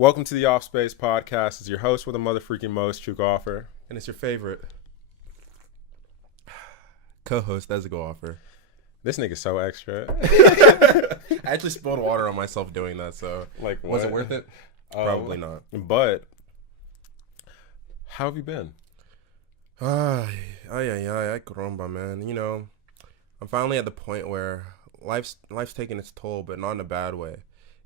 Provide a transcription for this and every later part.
Welcome to the Offspace podcast. It's your host with a motherfucking most, True Offer. And it's your favorite co-host, that's a go offer. This nigga's so extra. I actually spilled water on myself doing that, so Like, was what? it worth it? Probably not. But how have you been? Ay, caramba, man. You know, I'm finally at the point where life's taking its toll, but not in a bad way.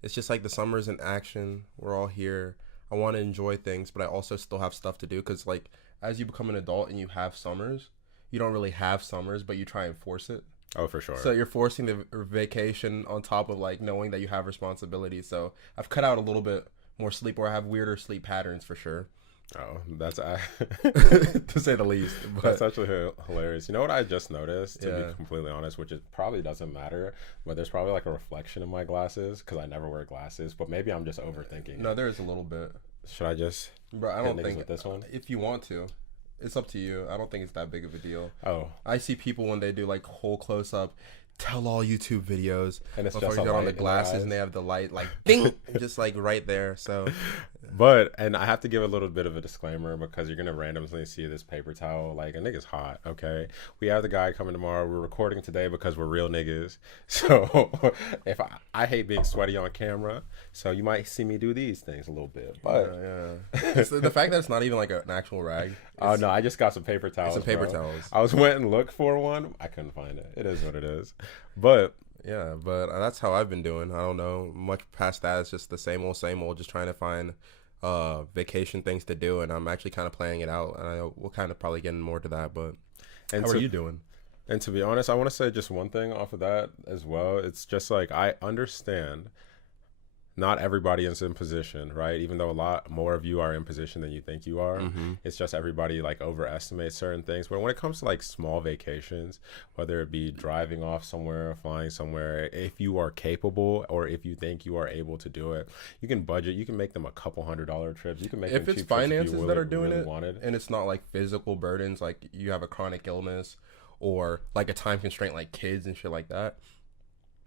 It's just like the summer's in action. We're all here. I want to enjoy things, but I also still have stuff to do because, like, as you become an adult and you have summers, you don't really have summers, but you try and force it. Oh, for sure. So you're forcing the vacation on top of, like, knowing that you have responsibilities. So I've cut out a little bit more sleep, or I have weirder sleep patterns for sure. Oh, that's To say the least. But that's actually hilarious. You know what I just noticed, to Yeah. be completely honest, which it probably doesn't matter, but there's probably like a reflection in my glasses because I never wear glasses, but maybe I'm just overthinking. no, there is a little bit. Should I just But I hit don't niggas think with this one? if you want to, it's up to you. I don't think it's that big of a deal. Oh, I see people when they do like whole close up tell all YouTube videos and it's before just you a get on light the in their glasses eyes. and they have the light like ding just like right there. So But, and I have to give a little bit of a disclaimer because you're going to randomly see this paper towel. Like, a nigga's hot, okay? We have the guy coming tomorrow. We're recording today because we're real niggas. So, if I hate being sweaty on camera, so you might see me do these things a little bit. But, yeah. So the fact that it's not even like an actual rag. oh, no, I just got some paper towels. Some paper bro. towels. I went and looked for one. I couldn't find it. It is what it is. But, Yeah, but that's how I've been doing. I don't know much past that. It's just the same old, just trying to find vacation things to do, and I'm actually kind of planning it out. And I know we'll kind of probably get more to that. But and how are you doing? And to be honest, I want to say just one thing off of that as well. It's just like, I understand not everybody is in position, right? Even though a lot more of you are in position than you think you are. Mm-hmm. It's just everybody like overestimates certain things. But when it comes to like small vacations, whether it be driving off somewhere, flying somewhere, if you are capable or if you think you are able to do it, you can budget. You can make them a couple $100 trips. You can make If them it's cheap trips finances if you that are doing really it, wanted. and it's not like physical burdens, like you have a chronic illness or like a time constraint, like kids and shit like that.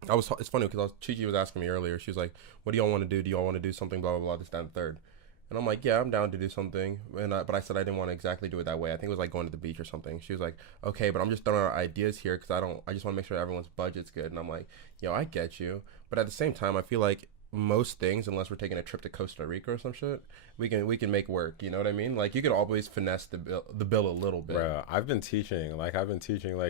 It's funny because Chichi was asking me earlier. She was like, "What do y'all want to do? Do y'all want to do something? Blah blah blah. This, that, and third." And I'm like, "Yeah, I'm down to do something." But I said I didn't want to exactly do it that way. I think it was like going to the beach or something. She was like, "Okay, but I'm just throwing out ideas here because I just want to make sure everyone's budget's good." And I'm like, "Yo, I get you," but at the same time, I feel like most things, unless we're taking a trip to Costa Rica or some shit, we can make work. You know what I mean? Like you could always finesse the bill a little bit. Bruh, I've been teaching, like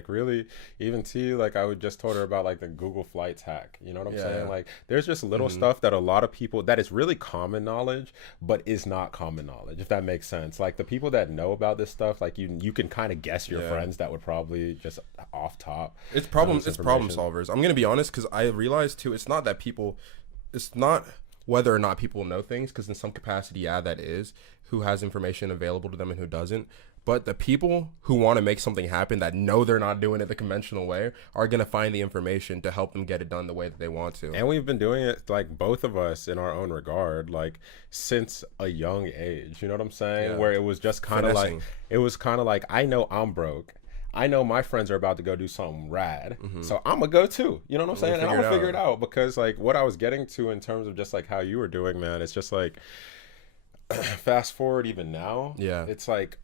really, even T, like I would just told her about like the Google Flights hack. You know what I'm saying? Like there's just little stuff that a lot of people, that is really common knowledge, but is not common knowledge, if that makes sense. Like the people that know about this stuff, like you can kind of guess your friends that would probably just off top. It's problem solvers. I'm gonna be honest because I realized too, it's not whether or not people know things, because in some capacity, yeah, that is who has information available to them and who doesn't. But the people who want to make something happen that know they're not doing it the conventional way are going to find the information to help them get it done the way that they want to. And we've been doing it, like both of us in our own regard, like since a young age. You know what I'm saying? Yeah. Where it was just kind of like, I know I'm broke. I know my friends are about to go do something rad, so I'm gonna go too. You know what I'm saying? And I'm gonna figure it out, because like what I was getting to in terms of just like how you were doing, man, it's just like fast forward even now. Yeah. It's like,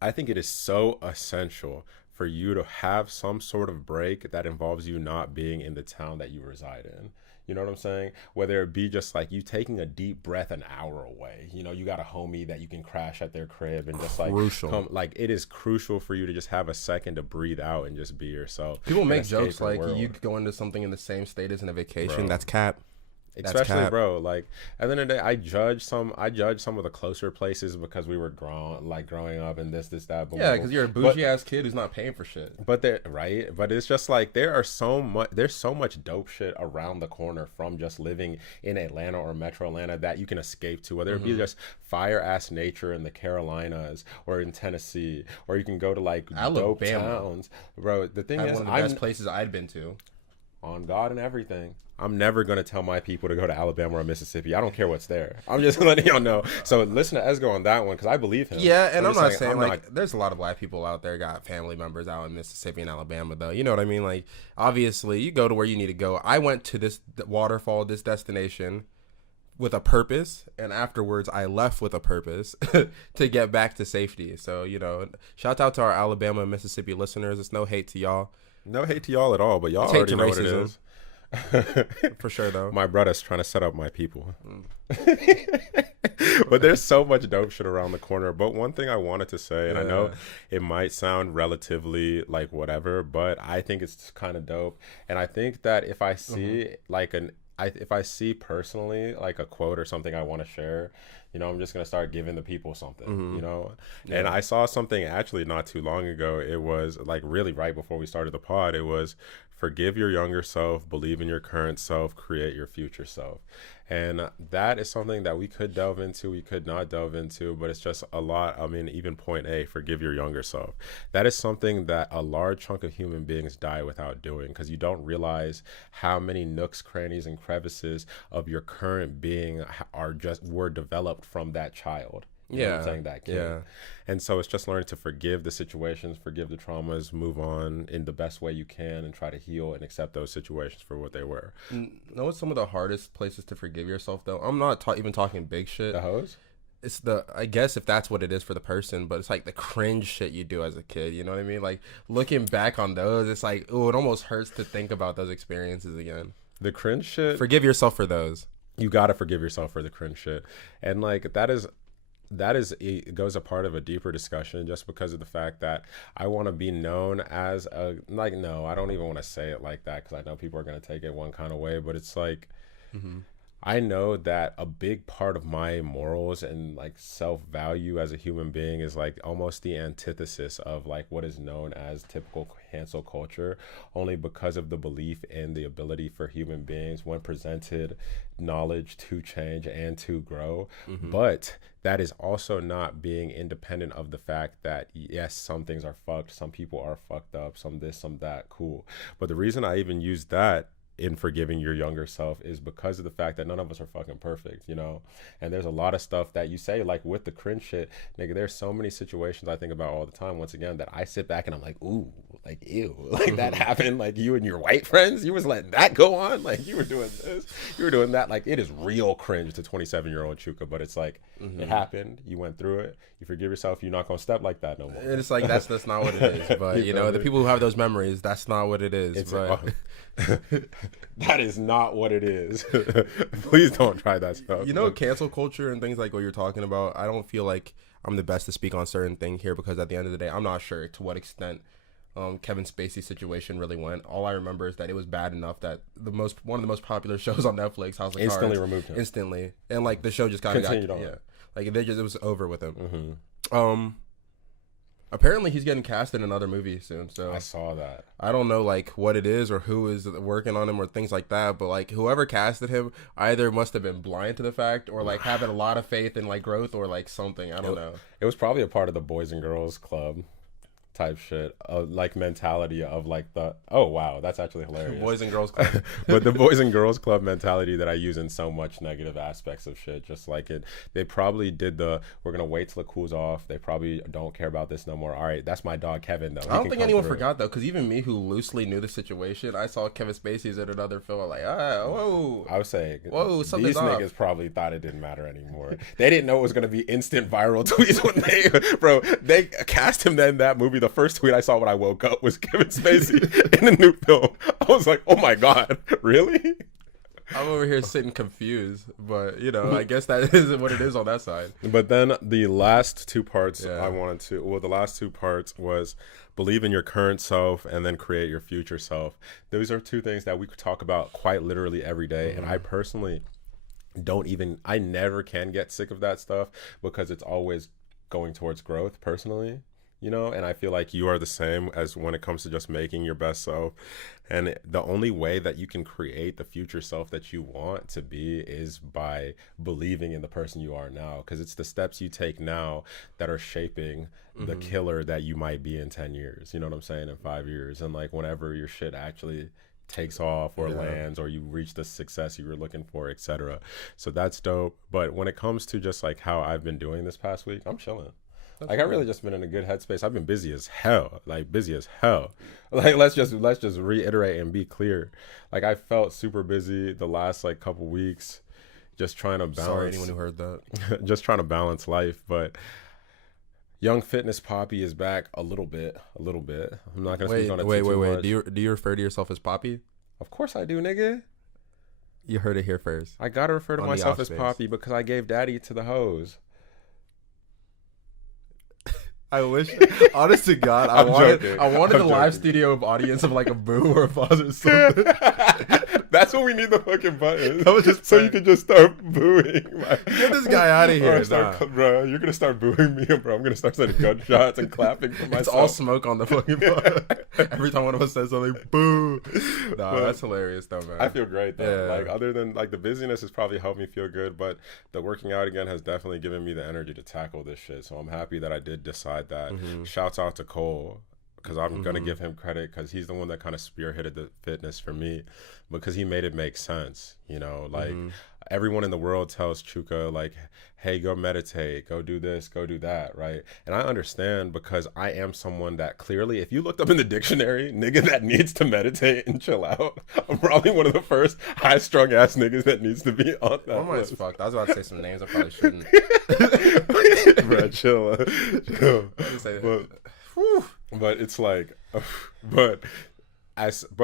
I think it is so essential for you to have some sort of break that involves you not being in the town that you reside in. You know what I'm saying? Whether it be just like you taking a deep breath an hour away. You know, you got a homie that you can crash at their crib and just like it is crucial for you to just have a second to breathe out and just be yourself. People make jokes like you go into something in the same state as in a vacation. Bro. That's cap. Especially, bro, like at the end of the day, I judge some of the closer places because we were growing up and this, that. But yeah, because you're a bougie ass kid who's not paying for shit. But it's just like there's so much dope shit around the corner from just living in Atlanta or Metro Atlanta that you can escape to, whether it be just fire ass nature in the Carolinas or in Tennessee, or you can go to like dope towns, bro. The thing is, one of the best places I'd been to. On God and everything, I'm never going to tell my people to go to Alabama or Mississippi. I don't care what's there. I'm just letting y'all know. So listen to Esgo on that one, because I believe him. Yeah, and I'm not saying like there's a lot of black people out there got family members out in Mississippi and Alabama, though. You know what I mean? Like, obviously, you go to where you need to go. I went to this waterfall, this destination, with a purpose, and afterwards I left with a purpose to get back to safety. So, shout out to our Alabama and Mississippi listeners. It's no hate to y'all. No hate to y'all at all, but y'all It's hate already to know what racism. it is. For sure, though. My brother's trying to set up my people. But there's so much dope shit around the corner. But one thing I wanted to say, and I know it might sound relatively like whatever, but I think it's kind of dope. And I think that if I see if I see personally like a quote or something I want to share, I'm just going to start giving the people something, Yeah. And I saw something actually not too long ago. It was like really right before we started the pod. It was forgive your younger self, believe in your current self, create your future self. And that is something that we could delve into, we could not delve into, but it's just a lot. I mean, even point A, forgive your younger self. That is something that a large chunk of human beings die without doing, because you don't realize how many nooks, crannies, and crevices of your current being were developed from that child. You know what I'm saying? That kid. Yeah. And so it's just learning to forgive the situations, forgive the traumas, move on in the best way you can, and try to heal and accept those situations for what they were. Know what's some of the hardest places to forgive yourself, though? I'm not even talking big shit. The hose? It's I guess if that's what it is for the person, but it's like the cringe shit you do as a kid. You know what I mean? Like looking back on those, it's like, oh, it almost hurts to think about those experiences again. The cringe shit? Forgive yourself for those. You got to forgive yourself for the cringe shit. And like it goes a part of a deeper discussion, just because of the fact that I want to be known as no, I don't even want to say it like that, because I know people are going to take it one kind of way, but it's like, I know that a big part of my morals and like self-value as a human being is like almost the antithesis of like what is known as typical cancel culture, only because of the belief in the ability for human beings, when presented knowledge, to change and to grow. But that is also not being independent of the fact that yes, some things are fucked, some people are fucked up, some this, some that, cool. But the reason I even use that in forgiving your younger self is because of the fact that none of us are fucking perfect, and there's a lot of stuff that you say, like with the cringe shit, nigga, there's so many situations I think about all the time, once again, that I sit back and I'm like, ooh, like ew, like that happened, like you and your white friends, you was letting that go on, like you were doing this, you were doing that, like it is real cringe to 27-year-old Chuka, but it's like it happened, you went through it, you forgive yourself, you're not gonna step like that no more. It's like that's not what it is, but the people who have those memories, that's not what it is. That is not what it is. Please don't try that stuff. Cancel culture and things like what you're talking about, I don't feel like I'm the best to speak on certain things here, because at the end of the day, I'm not sure to what extent Kevin Spacey situation really went. All I remember is that it was bad enough that one of the most popular shows on Netflix, House of Cards, instantly removed him. Instantly. And like the show just kind of continued on. Yeah. Like it was over with him. Apparently he's getting cast in another movie soon, so I saw that. I don't know like what it is or who is working on him or things like that, but like whoever casted him either must have been blind to the fact, or like having a lot of faith in like growth, or like something. I don't know. It was probably a part of the Boys and Girls Club type shit, like mentality of like the, oh wow, that's actually hilarious. Boys and Girls Club. But the Boys and Girls Club mentality that I use in so much negative aspects of shit, just like it, they probably did we're gonna wait till it cools off, they probably don't care about this no more. All right, that's my dog Kevin though. I don't think anyone forgot though, because even me who loosely knew the situation, I saw Kevin Spacey's in another film, I'm like, whoa. I was saying, whoa, something's these off. niggas probably thought it didn't matter anymore. They didn't know it was gonna be instant viral tweets when they cast him in that movie. The first tweet I saw when I woke up was Kevin Spacey in a new film. I was like, oh my God, really? I'm over here sitting confused, but I guess that is what it is on that side. But then the last two parts the last two parts was believe in your current self and then create your future self. Those are two things that we could talk about quite literally every day. And I personally I never can get sick of that stuff, because it's always going towards growth personally. And I feel like you are the same as when it comes to just making your best self. And the only way that you can create the future self that you want to be is by believing in the person you are now, because it's the steps you take now that are shaping the killer that you might be in 10 years. You know what I'm saying? In 5 years. And like whenever your shit actually takes off or lands, or you reach the success you were looking for, etc. So that's dope. But when it comes to just like how I've been doing this past week, I'm chilling. Like I really just been in a good headspace. I've been busy as hell. Like let's just reiterate and be clear. Like I felt super busy the last like couple weeks. just trying to balance. Sorry, anyone who heard that. Just trying to balance life, but young fitness Poppy is back a little bit. I'm not gonna speak on it too much. Do you refer to yourself as Poppy? Of course I do, nigga. You heard it here first. I gotta refer to On myself the as Offspace. Poppy because I gave daddy to the hoes. I wish, honest to God, I wanted a live studio of audience of like a boo or a pause or something. That's what we need the fucking button. I was just so you can just start booing. Get this guy out of here, bro. You're gonna start booing me, bro. I'm gonna start sending gunshots and clapping for myself. It's all smoke on the fucking pod. Every time one of us says something, boo. Nah, that's hilarious though, man. I feel great though. Yeah. Like other than like the busyness has probably helped me feel good, but the working out again has definitely given me the energy to tackle this shit. So I'm happy that I did decide that. Shouts out to Cole, because I'm gonna give him credit because he's the one that kind of spearheaded the fitness for me, because he made it make sense. You know, like everyone in the world tells Chuka like, hey, go meditate, go do this, go do that, right? And I understand, because I am someone that clearly, if you looked up in the dictionary, nigga that needs to meditate and chill out, I'm probably one of the first high-strung ass niggas that needs to be on that Normal as list. fuck. I was about to say some names I probably shouldn't. Bro, chill. But it's like, but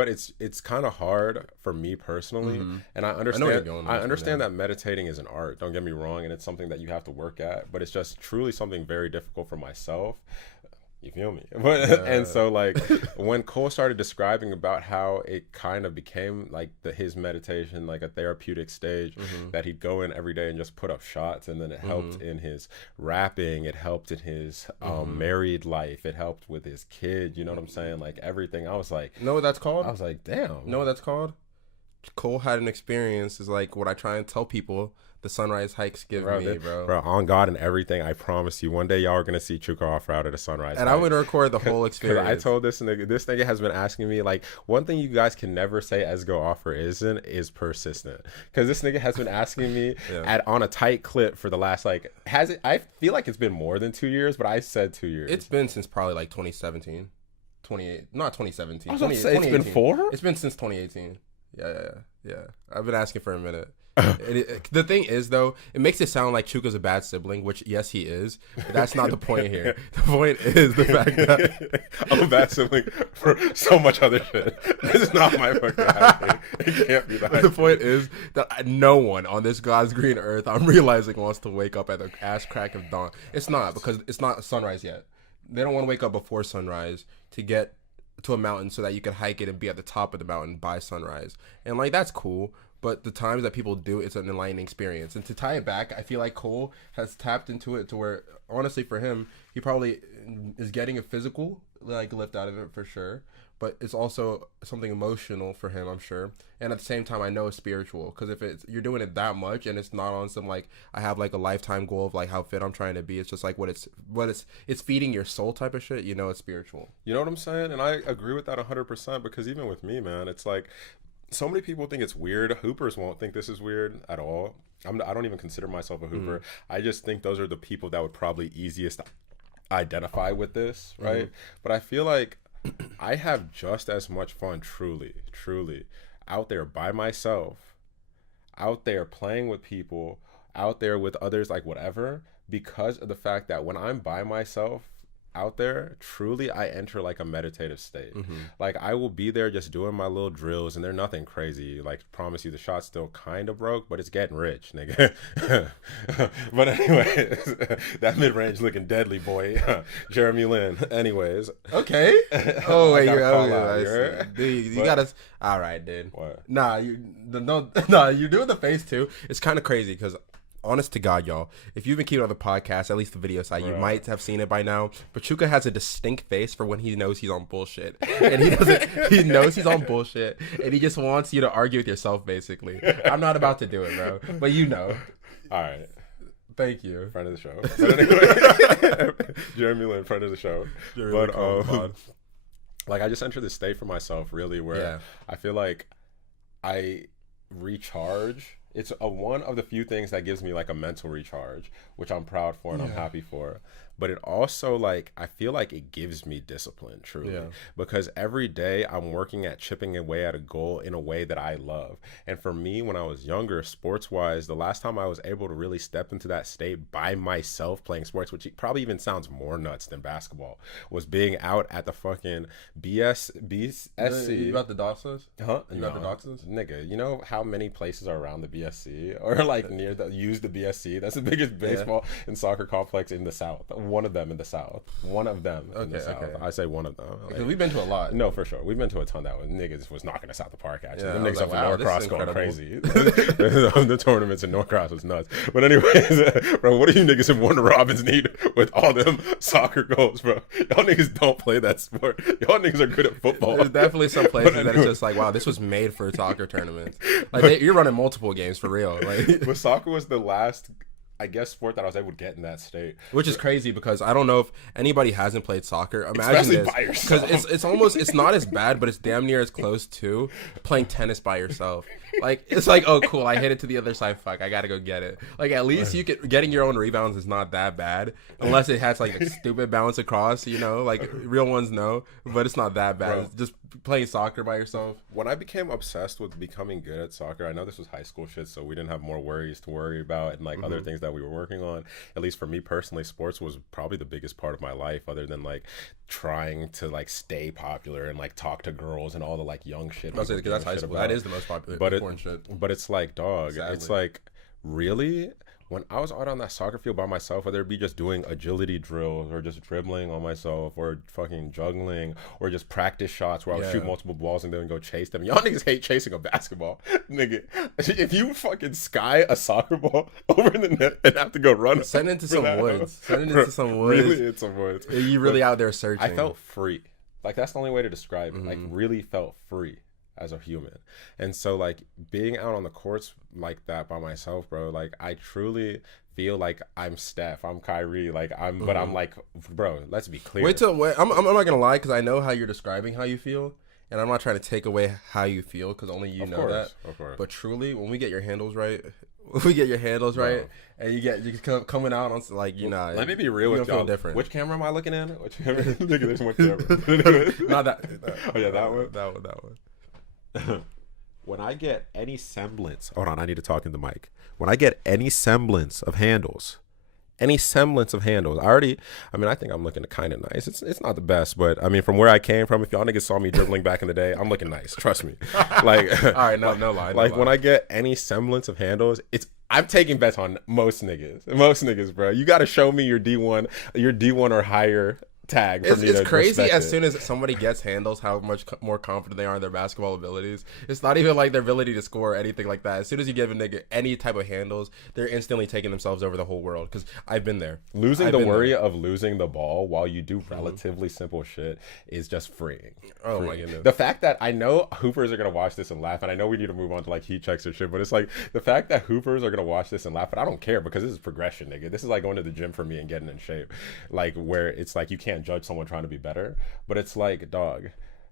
it's kind of hard for me personally, and I understand that meditating is an art. Don't get me wrong, and it's something that you have to work at. But it's just truly something very difficult for myself. You feel me? But and so like when Cole started describing about how it kind of became like his meditation, like a therapeutic stage, that he'd go in every day and just put up shots, and then it helped in his rapping, it helped in his married life, it helped with his kid. You know what I'm saying? Like everything. I was like, know what that's called? I was like, damn. Know what that's called? Cole had an experience. Is like what I try and tell people. The sunrise hikes give me, bro. Bro, on God and everything, I promise you, one day y'all are gonna see Chuka off route at a sunrise. And hike. I'm gonna record the whole experience. I told this nigga has been asking me, like, one thing you guys can never say Esgo offer is persistent. Because this nigga has been asking me on a tight clip for the last, like, I feel like it's been more than 2 years, but I said 2 years. It's been since probably like 2017. 28, not 2017. I was about to say, it's been 4? It's been since 2018. Yeah. I've been asking for a minute. The thing is, though, it makes it sound like Chuka's a bad sibling, which, yes, he is. But that's not the point here. The point is the fact that I'm a bad sibling for so much other shit. This is not my fucking happening. It can't be that. The point is that no one on this God's green earth, I'm realizing, wants to wake up at the ass crack of dawn. It's not, because it's not sunrise yet. They don't want to wake up before sunrise to get to a mountain so that you can hike it and be at the top of the mountain by sunrise. And, like, that's cool. But the times that people do, it's an enlightening experience. And to tie it back, I feel like Cole has tapped into it to where, honestly, for him, he probably is getting a physical like lift out of it for sure. But it's also something emotional for him, I'm sure. And at the same time, I know it's spiritual, because if you're doing it that much and it's not on some like I have like a lifetime goal of like how fit I'm trying to be. It's just like it's feeding your soul type of shit. You know, it's spiritual. You know what I'm saying? And I agree with that 100%, because even with me, man, it's like, so many people think it's weird. Hoopers won't think this is weird at all. I don't even consider myself a hooper. I just think those are the people that would probably easiest identify with this, right? But I feel like I have just as much fun, truly, out there by myself, out there playing with people, out there with others, like whatever, because of the fact that when I'm by myself, out there, truly, I enter like a meditative state. Like I will be there just doing my little drills, and they're nothing crazy. Like, promise you, the shot still kind of broke, but it's getting rich, nigga. But anyway, that mid range looking deadly, boy. Jeremy Lin. Anyways, okay. Oh wait, you But- gotta. All right, dude. What? Nah, you're doing the face too. It's kind of crazy because, honest to God, y'all, if you've been keeping on the podcast, at least the video side, you might have seen it by now. But Chuka has a distinct face for when he knows he's on bullshit, and he knows he's on bullshit, and he just wants you to argue with yourself. Basically, I'm not about to do it, bro, but you know. All right. Thank you. Friend of the show. But anyway, Jeremy Lin, friend of the show. Like, I just entered this state for myself, really, where I feel like I recharge. It's one of the few things that gives me like a mental recharge, which I'm proud for and I'm happy for. but it also like I feel like it gives me discipline truly Yeah. because every day I'm working at chipping away at a goal in a way that I love. And for me, when I was younger, sports wise, the last time I was able to really step into that state by myself playing sports, which probably even sounds more nuts than basketball, was being out at the fucking BSC. You got the Doxas? Huh? You got the Doxas? Nigga, you know how many places are around the BSC or like near the use the BSC? That's the biggest baseball and soccer complex in the South. One of them in the South. One of them in the South. I say one of them. Because we've been to a lot. No, for sure. We've been to a ton that was niggas was knocking us out the park actually. Yeah, Them I niggas was up like, in wow, Norcross this is going incredible. crazy. The tournaments in Norcross was nuts. But anyways, bro, what do you niggas in Warner Robins need with all them soccer goals, bro? Y'all niggas don't play that sport. Y'all niggas are good at football. There's definitely some places that it's just like, wow, this was made for soccer tournaments. Like you're running multiple games for real. Like, but soccer was the last, I guess, sport that I was able to get in that state. which is crazy because I don't know if anybody hasn't played soccer. Imagine Especially this, by yourself. because it's not as bad, but it's damn near as close to playing tennis by yourself. Like it's like, oh cool, I hit it to the other side. Fuck, I gotta go get it. Like at least you get getting your own rebounds is not that bad, unless it has like a stupid bounce across. You know, like real ones know, but it's not that bad. Bro. It's just playing soccer by yourself. When I became obsessed with becoming good at soccer, I know this was high school shit, so we didn't have more worries to worry about and like other things that we were working on. At least for me personally, sports was probably the biggest part of my life, other than like trying to like stay popular and like talk to girls and all the like young shit. I'll say because that's high shit school. about. That is the most popular. But important shit. But it's like, dog, Sadly. it's like, really? When I was out on that soccer field by myself, whether it be just doing agility drills or just dribbling on myself or fucking juggling or just practice shots where I would shoot multiple balls and then go chase them. Y'all niggas hate chasing a basketball. Nigga, if you fucking sky a soccer ball over the net and have to go run. Send it into for some that, woods. Send it into some woods. Really, it's some woods. You really out there searching. I felt free. Like, that's the only way to describe it. Like, really felt free as a human. And so, like, being out on the courts like that by myself, bro, like, I truly feel like I'm Steph, I'm Kyrie, like, but I'm like, bro, let's be clear. Wait. I'm not gonna lie because I know how you're describing how you feel, and I'm not trying to take away how you feel because only you know that. Of course. But truly, when we get your handles right, and you coming out on like let me be real with y'all. Different. Which camera am I looking at? Which camera? Look at this one camera. Not that. Oh yeah, that one. That one. When I get any semblance, hold on, I need to talk in the mic. When I get any semblance of handles, I think I'm looking kind of nice. It's not the best, but I mean, from where I came from, if y'all niggas saw me dribbling back in the day, I'm looking nice. Trust me. Like, all right, no lie. Like when I get any semblance of handles, I'm taking bets on most niggas, bro. You got to show me your D1 or higher tag for me to it's crazy respect as it. soon as somebody gets handles how much more confident they are in their basketball abilities. It's not even like their ability to score or anything like that. As soon as you give a nigga any type of handles, they're instantly taking themselves over the whole world. Because I've been there. Losing the worry of losing the ball while you do relatively simple shit is just freeing. Oh my goodness. The fact that I know hoopers are gonna watch this and laugh, and I know we need to move on to like heat checks or shit, but it's like the fact that hoopers are gonna watch this and laugh, but I don't care because this is progression, nigga. This is like going to the gym for me and getting in shape. Like where it's like you can't judge someone trying to be better, but it's like, dog,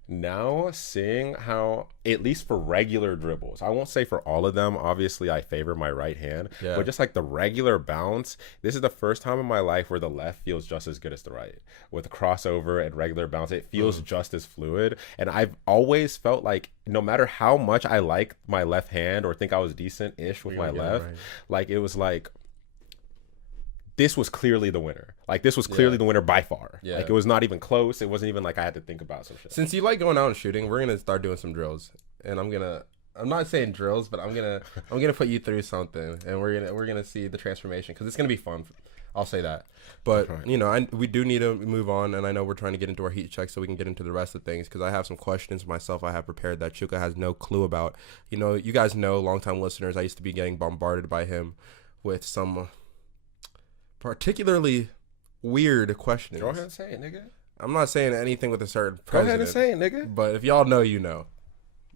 now seeing how, at least for regular dribbles, I won't say for all of them, obviously I favor my right hand, but just like the regular bounce, this is the first time in my life where the left feels just as good as the right. With crossover and regular bounce, it feels just as fluid. And I've always felt like no matter how much I like my left hand or think I was decent-ish with my left, like it was like, this was clearly the winner. Like, this was clearly the winner by far. Yeah. Like, it was not even close. It wasn't even like I had to think about some shit. Since you like going out and shooting, we're gonna start doing some drills. And I'm not saying drills, but I'm gonna put you through something, and we're gonna see the transformation because it's gonna be fun. I'll say that. But we do need to move on, and I know we're trying to get into our heat check so we can get into the rest of things because I have some questions myself I have prepared that Chuka has no clue about. You know, you guys know, longtime listeners, I used to be getting bombarded by him with some particularly weird questions. Go ahead and say it, nigga. I'm not saying anything with a certain Go president. ahead and say it, nigga. But if y'all know, you know.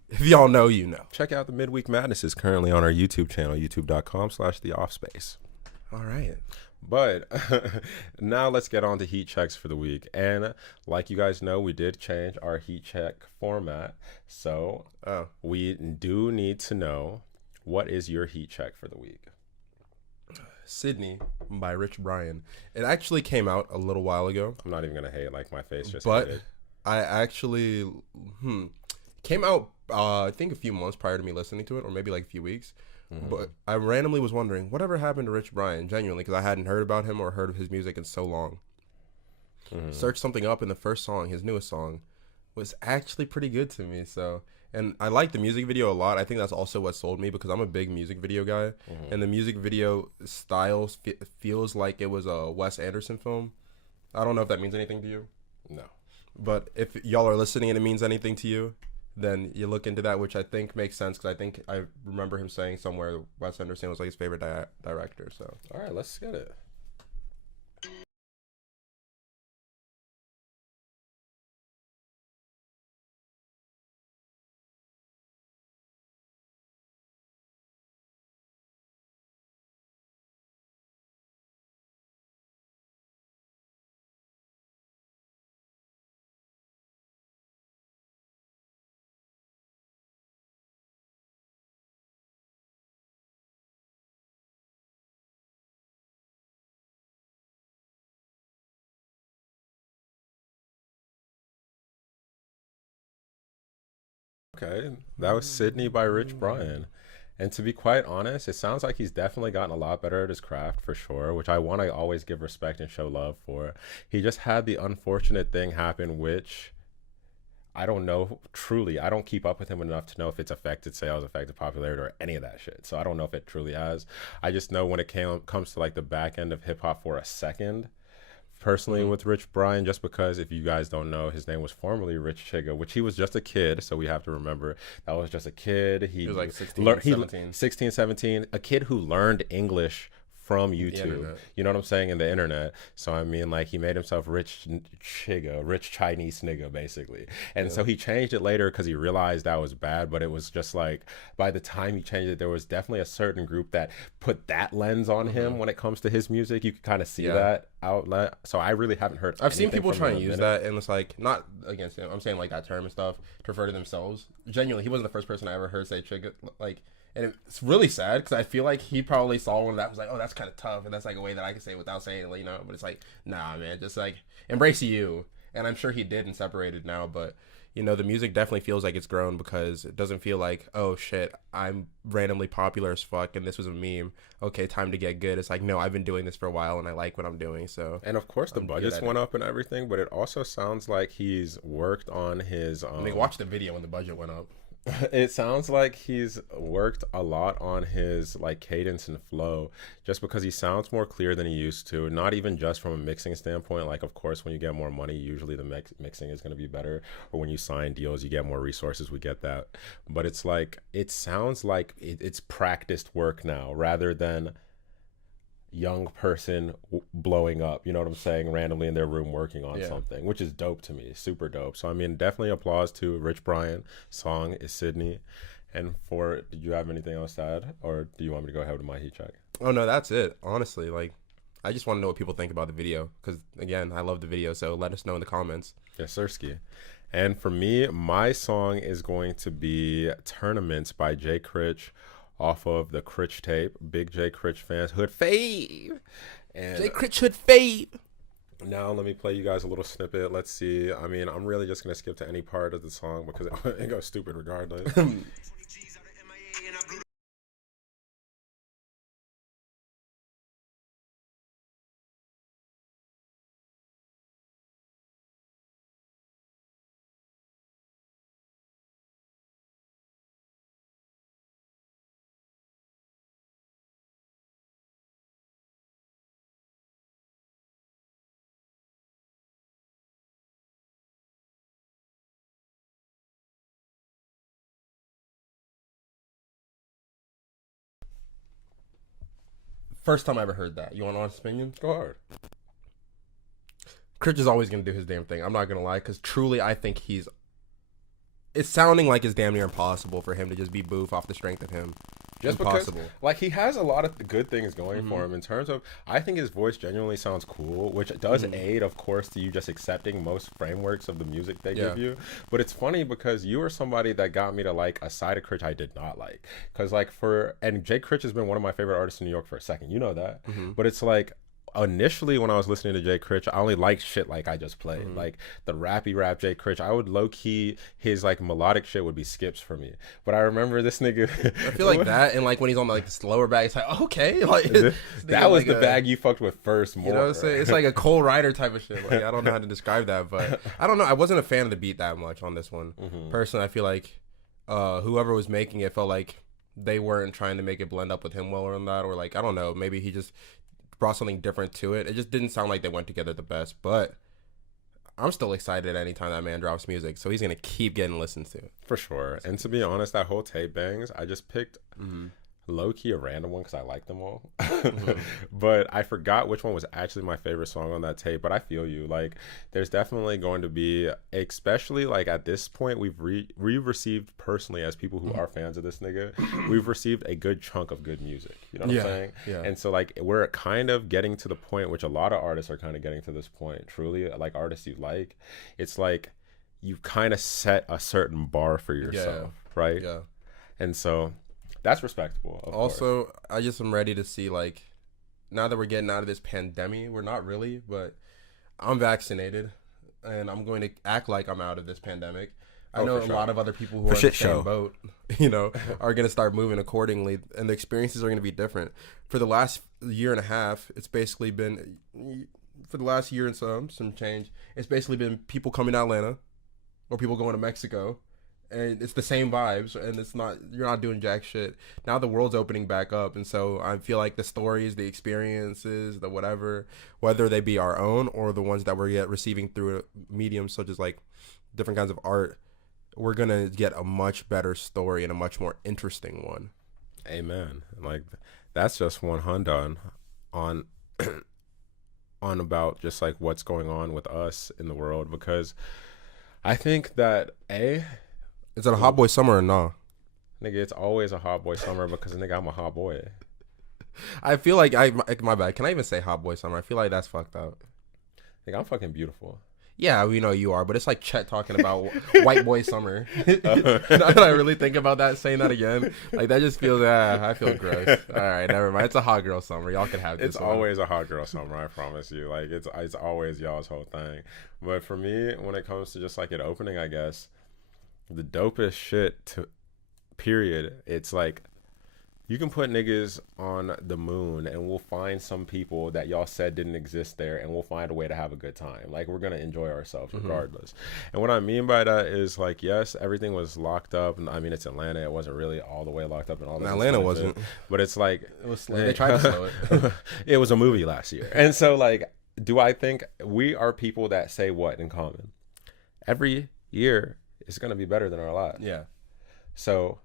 If y'all know, you know. Check out the Midweek Madnesses currently on our YouTube channel, youtube.com/the Offspace. All right. But now let's get on to heat checks for the week. And like you guys know, we did change our heat check format. So we do need to know, what is your heat check for the week? Sydney by Rich Brian. It actually came out a little while ago, I'm not even gonna hate. Like my face just but hated. I actually came out I think a few months prior to me listening to it, or maybe like a few weeks. But I randomly was wondering whatever happened to Rich Brian, genuinely, because I hadn't heard about him or heard of his music in so long. Searched something up, and the first song, his newest song, was actually pretty good to me. So, and I like the music video a lot. I think that's also what sold me because I'm a big music video guy, and the music video style feels like it was a Wes Anderson film. I don't know if that means anything to you, No. but if y'all are listening and it means anything to you, then you look into that, which I think makes sense because I think I remember him saying somewhere Wes Anderson was like his favorite director. So, All right, let's get it. Okay, that was Sydney by Rich Brian. And to be quite honest, it sounds like he's definitely gotten a lot better at his craft for sure, which I want to always give respect and show love for. He just had the unfortunate thing happen, which I don't know truly. I don't keep up with him enough to know if it's affected sales, affected popularity, or any of that shit. So I don't know if it truly has. I just know when it comes to like the back end of hip hop for a second, personally with Rich Brian, just because if you guys don't know, his name was formerly Rich Chiga, which he was just a kid, so we have to remember that was just a kid. he was like 16, lear- he 17. 16, 17, a kid who learned English from YouTube. internet. You know what I'm saying? In the internet. So I mean, like he made himself Rich Chiga, rich Chinese nigga, basically. And so he changed it later because he realized that was bad. But it was just like by the time he changed it, there was definitely a certain group that put that lens on him when it comes to his music. You could kind of see that outlet. So I really haven't heard. I've seen anything people from try him and in a use minute. that, and it's like not against him. I'm saying like that term and stuff to refer to themselves. Genuinely, he wasn't the first person I ever heard say "chigga." Like, and it's really sad because I feel like he probably saw one of that and was like, "Oh, that's kind of tough," and that's like a way that I can say it without saying it, you know. But it's like, nah, man, just like embrace you. And I'm sure he did and separated now, but you know, the music definitely feels like it's grown because it doesn't feel like, oh shit, I'm randomly popular as fuck and this was a meme. Okay, time to get good. It's like, no, I've been doing this for a while and I like what I'm doing. So, And of course, the I'm good budgets at went it. up and everything, but it also sounds like he's worked on his. I mean, watch the video when the budget went up. It sounds like he's worked a lot on his like cadence and flow, just because he sounds more clear than he used to. Not even just from a mixing standpoint. Like, of course, when you get more money, usually the mixing is going to be better. Or when you sign deals, you get more resources. We get that, but it's like it sounds like it's practiced work now, rather than young person blowing up, you know what I'm saying, randomly in their room working on Yeah. something, which is dope to me, super dope. So I mean, definitely applause to Rich Brian. Song is Sydney. And for, did you have anything else to add, or do you want me to go ahead with my heat check? Oh no, that's it. Honestly, like, I just want to know what people think about the video because again, I love the video. So let us know in the comments. Yes, Sirski. And for me, my song is going to be Tournaments by Jay Critch, off of the Critch tape. Big Jay Critch fans, hood fave. And Critch should fade. now let me play you guys a little snippet. Let's see. I mean, I'm really just gonna skip to any part of the song because it goes stupid regardless. First time I ever heard that. You want honest opinion? Go hard. Critch is always gonna do his damn thing. I'm not gonna lie, because truly I think it's sounding like it's damn near impossible for him to just be boof off the strength of him. Just Impossible. because, like, he has a lot of good things going for him in terms of, I think his voice genuinely sounds cool, which does aid, of course, to you just accepting most frameworks of the music they give you. But it's funny because you were somebody that got me to like a side of Critch I did not like. Because, like, and Jay Critch has been one of my favorite artists in New York for a second. You know that. But it's like, initially when I was listening to Jay Critch, I only liked shit like I just played, like the rappy rap Jay Critch. I would low key, his like melodic shit would be skips for me. But I remember this nigga. I feel like that, and like when he's on like the slower bag, it's like okay, like that was like the bag you fucked with first. More, you know what I'm saying? It's like a Cole Rider type of shit. Like I don't know how to describe that, but I don't know. I wasn't a fan of the beat that much on this one. Personally, I feel like whoever was making it felt like they weren't trying to make it blend up with him well or that, or like I don't know, maybe he just brought something different to it. It just didn't sound like they went together the best, but I'm still excited anytime that man drops music, so he's gonna keep getting listened to for sure. And to be honest, that whole tape bangs. I just picked low-key a random one because I like them all. But I forgot which one was actually my favorite song on that tape. But I feel you. Like, there's definitely going to be, especially like at this point, we've received personally as people who are fans of this nigga, we've received a good chunk of good music. You know what I'm saying? Yeah. And so like we're kind of getting to the point, which a lot of artists are kind of getting to this point. Truly, like artists you like, it's like you've kind of set a certain bar for yourself, right? Yeah. And so that's respectable. Also, course. I just am ready to see, like, now that we're getting out of this pandemic, we're not really, but I'm vaccinated, and I'm going to act like I'm out of this pandemic. I know a lot of other people who are in the same boat, you know, are going to start moving accordingly, and the experiences are going to be different. For the last year and a half, it's basically been, for the last year and some change, it's basically been people coming to Atlanta, or people going to Mexico. And it's the same vibes, and you're not doing jack shit. Now the world's opening back up, and so I feel like the stories, the experiences, the whatever, whether they be our own or the ones that we're receiving through mediums such as like different kinds of art, we're gonna get a much better story and a much more interesting one. Amen. Like that's just one Hyundai on about just like what's going on with us in the world, because I think that is it a hot boy summer or no? Nigga, it's always a hot boy summer because nigga, I'm a hot boy. I feel like my bad. Can I even say hot boy summer? I feel like that's fucked up. Nigga, I'm fucking beautiful. Yeah, we know you are, but it's like Chet talking about white boy summer. Now that I really think about that, saying that again, like that just feels, I feel gross. All right, never mind. It's a hot girl summer. Y'all can have this. It's always a hot girl summer, I promise you. Like it's always y'all's whole thing. But for me, when it comes to just like it opening, I guess, the dopest shit period, it's like you can put niggas on the moon and we'll find some people that y'all said didn't exist there, and we'll find a way to have a good time. Like we're gonna enjoy ourselves regardless. And what I mean by that is like, yes, everything was locked up, and I mean it's Atlanta, it wasn't really all the way locked up and all that. Atlanta wasn't, but it's like it was slow. They tried to slow it. It was a movie last year. And so like, do I think we are people that say what in common? Every year is gonna be better than our last. Yeah. So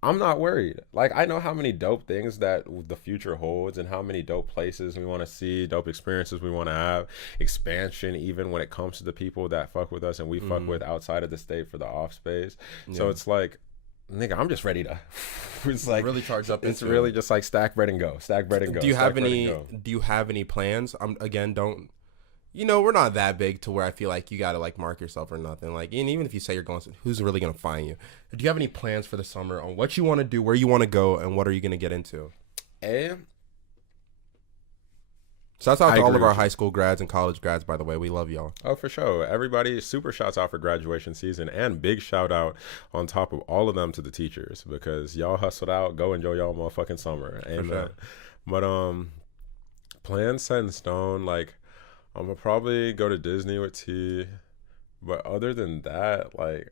I'm not worried. Like, I know how many dope things that the future holds and how many dope places we want to see, dope experiences we want to have, expansion even when it comes to the people that fuck with us and we fuck with outside of the state for the Offspace. Yeah. So it's like, nigga, I'm just ready to it's like really charge up. It's really just like stack bread and go. Stack bread and go. Do you have any plans? Again, don't, you know, we're not that big to where I feel like you got to like mark yourself or nothing. Like, and even if you say you're going, who's really going to find you? Do you have any plans for the summer on what you want to do, where you want to go, and what are you going to get into? Shouts out to all of our high school grads and college grads, by the way. We love y'all. Oh, for sure. Everybody, super shouts out for graduation season, and big shout out on top of all of them to the teachers, because y'all hustled out. Go enjoy y'all motherfucking summer. Amen. Sure. But plans set in stone. Like, I'm gonna probably go to Disney with T, but other than that, like,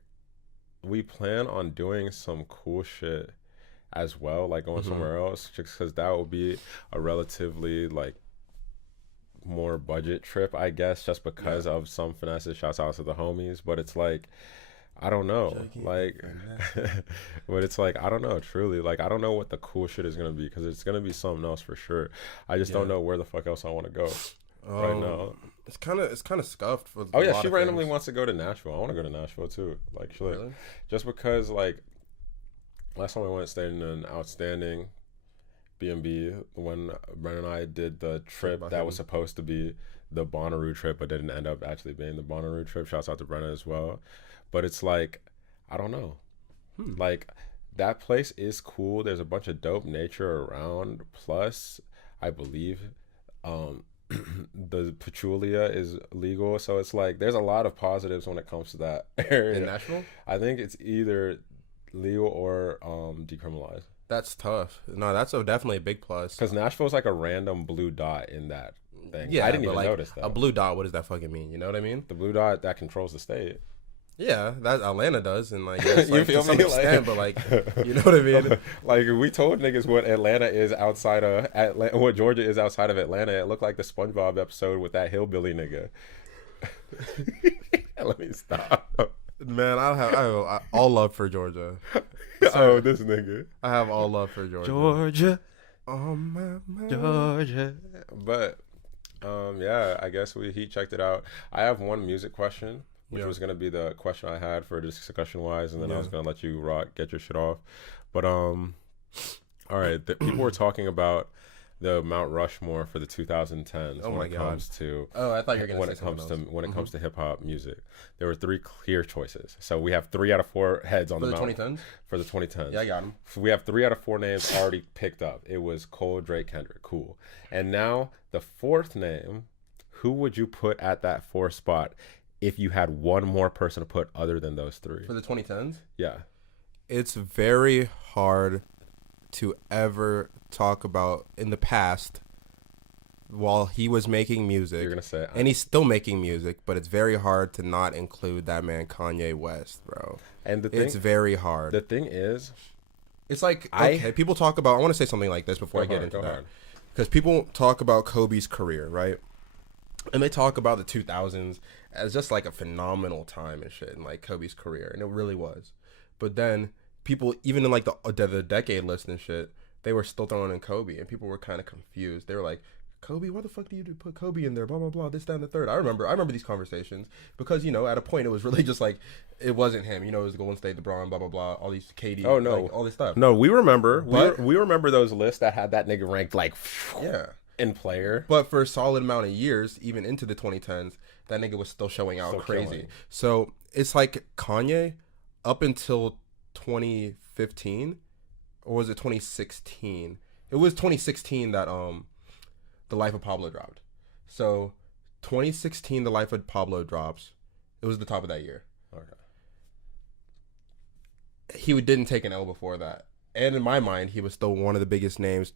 we plan on doing some cool shit as well, like going somewhere else, just because that would be a relatively like more budget trip, I guess, just because of some finesses. Shouts out to the homies, but it's like, I don't know, like, but it's like, I don't know, truly, like, I don't know what the cool shit is gonna be, because it's gonna be something else for sure. I just don't know where the fuck else I want to go. Right now, it's kind of scuffed. For she randomly wants to go to Nashville. I want to go to Nashville too. Like, really? Just because, like, Last time I went, stayed in an outstanding B&B when Brent and I did the trip that was supposed to be the Bonnaroo trip, but didn't end up actually being the Bonnaroo trip. Shouts out to Brenna as well. But it's like, I don't know. Like, that place is cool. There's a bunch of dope nature around. Plus, I believe the Pachulia is legal. So it's like, there's a lot of positives when it comes to that area. In Nashville? I think it's either legal or decriminalized. That's tough. No, that's definitely a big plus. Because Nashville's like a random blue dot in that thing. Yeah, I didn't even like, notice that. A blue dot, what does that fucking mean? You know what I mean? The blue dot that controls the state. Yeah, that Atlanta does, and like, yes, like, feel to some me? extent, but like, you know what I mean? Like, we told niggas what Atlanta is outside of Atlanta, what Georgia is outside of Atlanta. It looked like the SpongeBob episode with that hillbilly nigga. Let me stop. Man, I have all love for Georgia. Oh, this nigga. I have all love for Georgia. Georgia. Oh my man. Georgia. But yeah, I guess we heat checked it out. I have one music question, which was gonna be the question I had for discussion wise, and then I was gonna let you get your shit off. But all right, people were talking about the Mount Rushmore for the 2010s. Oh my God. Comes to I thought you were gonna when say it comes something to else. when it comes to hip hop music. There were 3 clear choices. So we have 3 out of 4 heads on For the the Mount 2010s? for the 2010s. Yeah, I got them. We have 3 out of 4 names already picked up. It was Cole, Drake, Kendrick. Cool. And now the 4th name, who would you put at that 4th spot if you had one more person to put other than those 3? For the 2010s? Yeah. It's very hard to ever talk about in the past while he was making music. You're going to say... And he's still making music, but it's very hard to not include that man Kanye West, bro. And it's very hard. The thing is... It's like, okay, people talk about... I want to say something like this before I get into that. Because people talk about Kobe's career, right? And they talk about the 2000s as just like a phenomenal time and shit in like Kobe's career. And it really was. But then people, even in like the decade list and shit, they were still throwing in Kobe. And people were kind of confused. They were like, Kobe, why the fuck do you put Kobe in there? Blah, blah, blah, this, that, and the third. I remember these conversations because, you know, at a point it was really just like, it wasn't him. You know, it was Golden State, LeBron, blah, blah, blah, all these KD, oh, no. like, all this stuff. No, we remember. But, we remember those lists that had that nigga ranked like yeah, in player. But for a solid amount of years, even into the 2010s, that nigga was still showing out crazy. Killing. So it's like Kanye up until 2015, or was it 2016? It was 2016 that The Life of Pablo dropped. So 2016, The Life of Pablo drops. It was the top of that year. Okay. He didn't take an L before that. And in my mind, he was still one of the biggest names.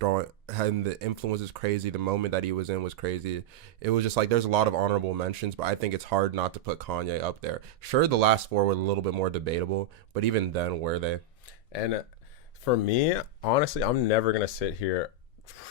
And the influence is crazy. The moment that he was in was crazy. It was just like, there's a lot of honorable mentions, but I think it's hard not to put Kanye up there. Sure, the last 4 were a little bit more debatable, but even then, were they? And for me, honestly, I'm never going to sit here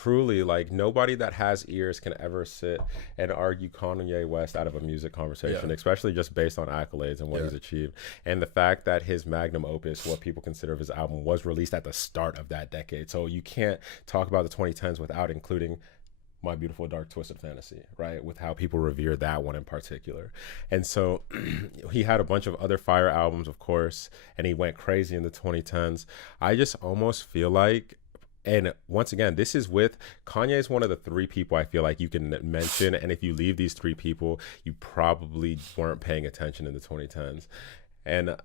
truly, like, nobody that has ears can ever sit and argue Kanye West out of a music conversation, especially just based on accolades and what he's achieved. And the fact that his magnum opus, what people consider of his album, was released at the start of that decade. So you can't talk about the 2010s without including My Beautiful Dark Twisted Fantasy, right? With how people revere that one in particular. And so he had a bunch of other fire albums, of course, and he went crazy in the 2010s. I just almost feel like, and once again, this is with Kanye is one of the 3 people I feel like you can mention. And if you leave these 3 people, you probably weren't paying attention in the 2010s. And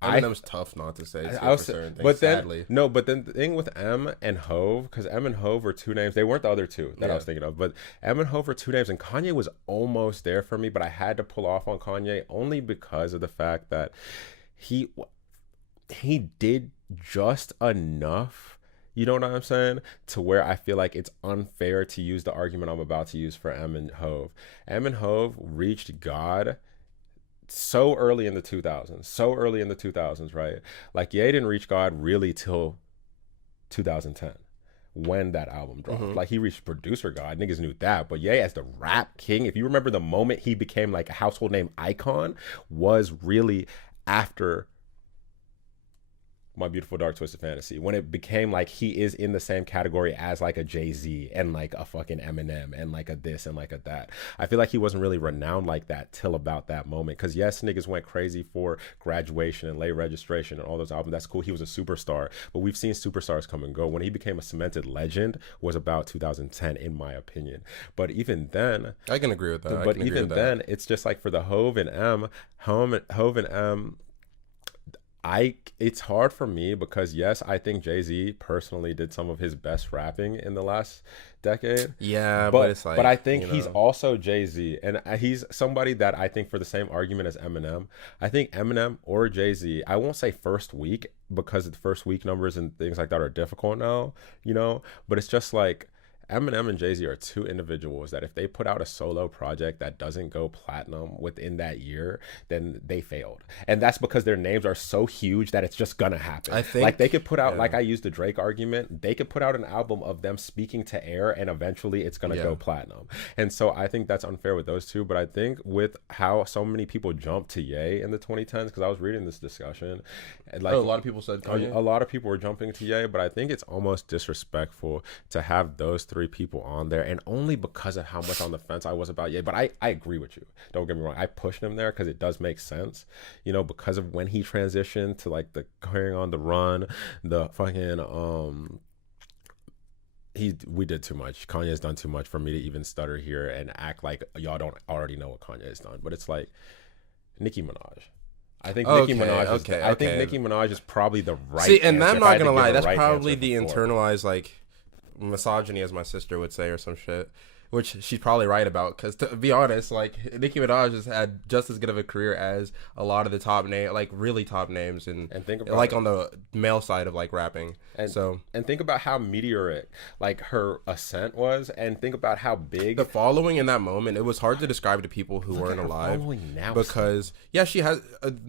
I know it's tough not to say. Certain things, but then sadly. No, but then the thing with M and Hove, because M and Hove were 2 names. They weren't the other 2 that I was thinking of, but M and Hove were 2 names, and Kanye was almost there for me. But I had to pull off on Kanye only because of the fact that he did just enough. You know what I'm saying? To where I feel like it's unfair to use the argument I'm about to use for M and Hove. M and Hove reached God so early in the 2000s, right? Like, Ye didn't reach God really till 2010 when that album dropped. Like, he reached producer God. Niggas knew that. But Ye as the rap king, if you remember the moment he became like a household name icon, was really after My Beautiful Dark Twisted Fantasy, when it became like he is in the same category as like a Jay-Z and like a fucking Eminem and like a this and like a that. I feel like he wasn't really renowned like that till about that moment. Because yes, niggas went crazy for Graduation and Late Registration and all those albums. That's cool. He was a superstar, but we've seen superstars come and go. When he became a cemented legend was about 2010, in my opinion. But even then, I can agree with that. But even then, it's just like for the Hove and M, it's hard for me because yes, I think Jay-Z personally did some of his best rapping in the last decade. Yeah, but it's like, but I think he's also Jay-Z, and he's somebody that I think for the same argument as Eminem, I think Eminem or Jay-Z, I won't say first week because the first week numbers and things like that are difficult now, but it's just like Eminem and Jay-Z are two individuals that if they put out a solo project that doesn't go platinum within that year, then they failed. And that's because their names are so huge that it's just gonna happen. I think like they could put out, like I used the Drake argument, they could put out an album of them speaking to air and eventually it's gonna go platinum. And so I think that's unfair with those two. But I think with how so many people jumped to Ye in the 2010s, because I was reading this discussion, and like a lot of people said Kanye. A lot of people were jumping to Ye, but I think it's almost disrespectful to have those three people on there, and only because of how much on the fence I was about Ye. But I agree with you, don't get me wrong, I pushed him there because it does make sense, because of when he transitioned to like the Carrying on the Run, the fucking we did too much. Kanye's done too much for me to even stutter here and act like y'all don't already know what Kanye has done. But it's like Nicki Minaj. I think Nicki Minaj is I think Nicki Minaj is probably the right. See, and I'm not gonna lie, that's probably the internalized like misogyny, as my sister would say, or some shit, which she's probably right about. Because to be honest, like Nicki Minaj has had just as good of a career as a lot of the top name, like really top names, and think about like on the male side of like rapping. And think about how meteoric like her ascent was, and think about how big the following in that moment. It was hard to describe to people who weren't alive now, because she has.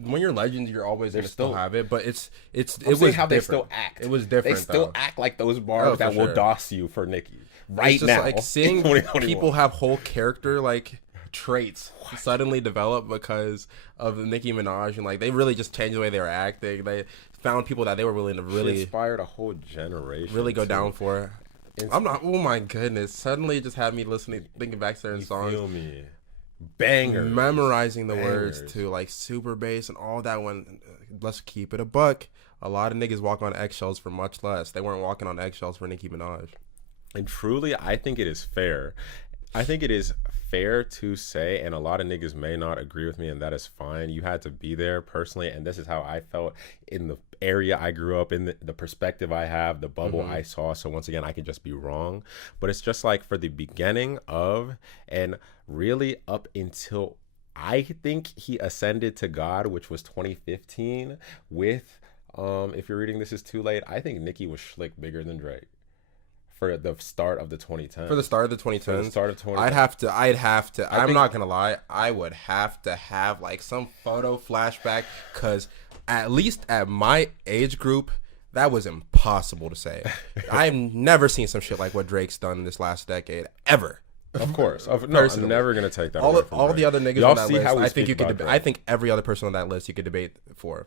When you're legends, you're always gonna still have it, but it was how different. They still act. It was different. They still act like those bars that will doss you for Nicki. Right it's just now, like seeing people have whole character like traits suddenly develop because of Nicki Minaj, and like they really just changed the way they were acting. They found people that they were willing to really she inspired a whole generation. Really go down for. I'm not. Oh my goodness! Suddenly, it just had me listening, thinking back to certain songs. Feel me? Bangers, memorizing the words to like super bass and all that. One, let's keep it a buck. A lot of niggas walk on eggshells for much less. They weren't walking on eggshells for Nicki Minaj. And truly, I think it is fair. I think it is fair to say, and a lot of niggas may not agree with me, and that is fine. You had to be there personally, and this is how I felt in the area I grew up in, the perspective I have, the bubble I saw. So once again, I could just be wrong. But it's just like for the beginning of, and really up until I think he ascended to God, which was 2015 with, if you're reading This Is Too Late, I think Nicki was slick bigger than Drake. For the start of the 2010s. For the start of the 2010s. For the start of 2010s. I'd have to. I'm not gonna lie. I would have to have like some photo flashback, because at least at my age group, that was impossible to say. I've never seen some shit like what Drake's done in this last decade ever. Of course. No, I'm never gonna take that. All the other niggas on that list, I think you could. I think every other person on that list you could debate for.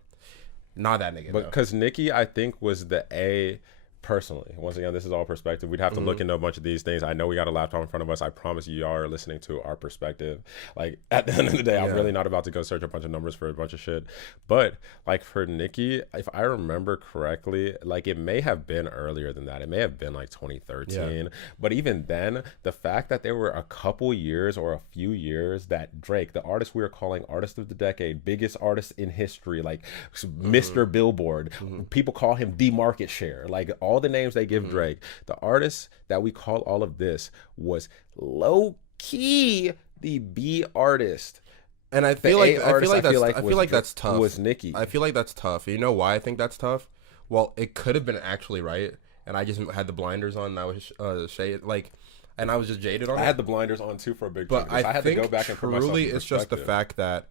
Not that nigga. But because Nicki, I think, was the A. Personally, once again, this is all perspective. We'd have to look into a bunch of these things. I know we got a laptop in front of us. I promise you, y'all are listening to our perspective. Like at the end of the day, I'm really not about to go search a bunch of numbers for a bunch of shit. But like for Nicki, if I remember correctly, like it may have been earlier than that. It may have been like 2013. Yeah. But even then, the fact that there were a couple years or a few years that Drake, the artist we are calling artist of the decade, biggest artist in history, like Mr. Billboard, people call him the market share, like all the names they give Drake, the artist that we call all of this was low key the B artist. And I feel like that's tough. Was Nicki. I feel like that's tough. You know why I think that's tough? Well, it could have been actually right, and I just had the blinders on, and I was shaded, like, and I was just jaded on it. I had the blinders on too for a big time. But I had to go back and put myself in perspective. It's just the fact that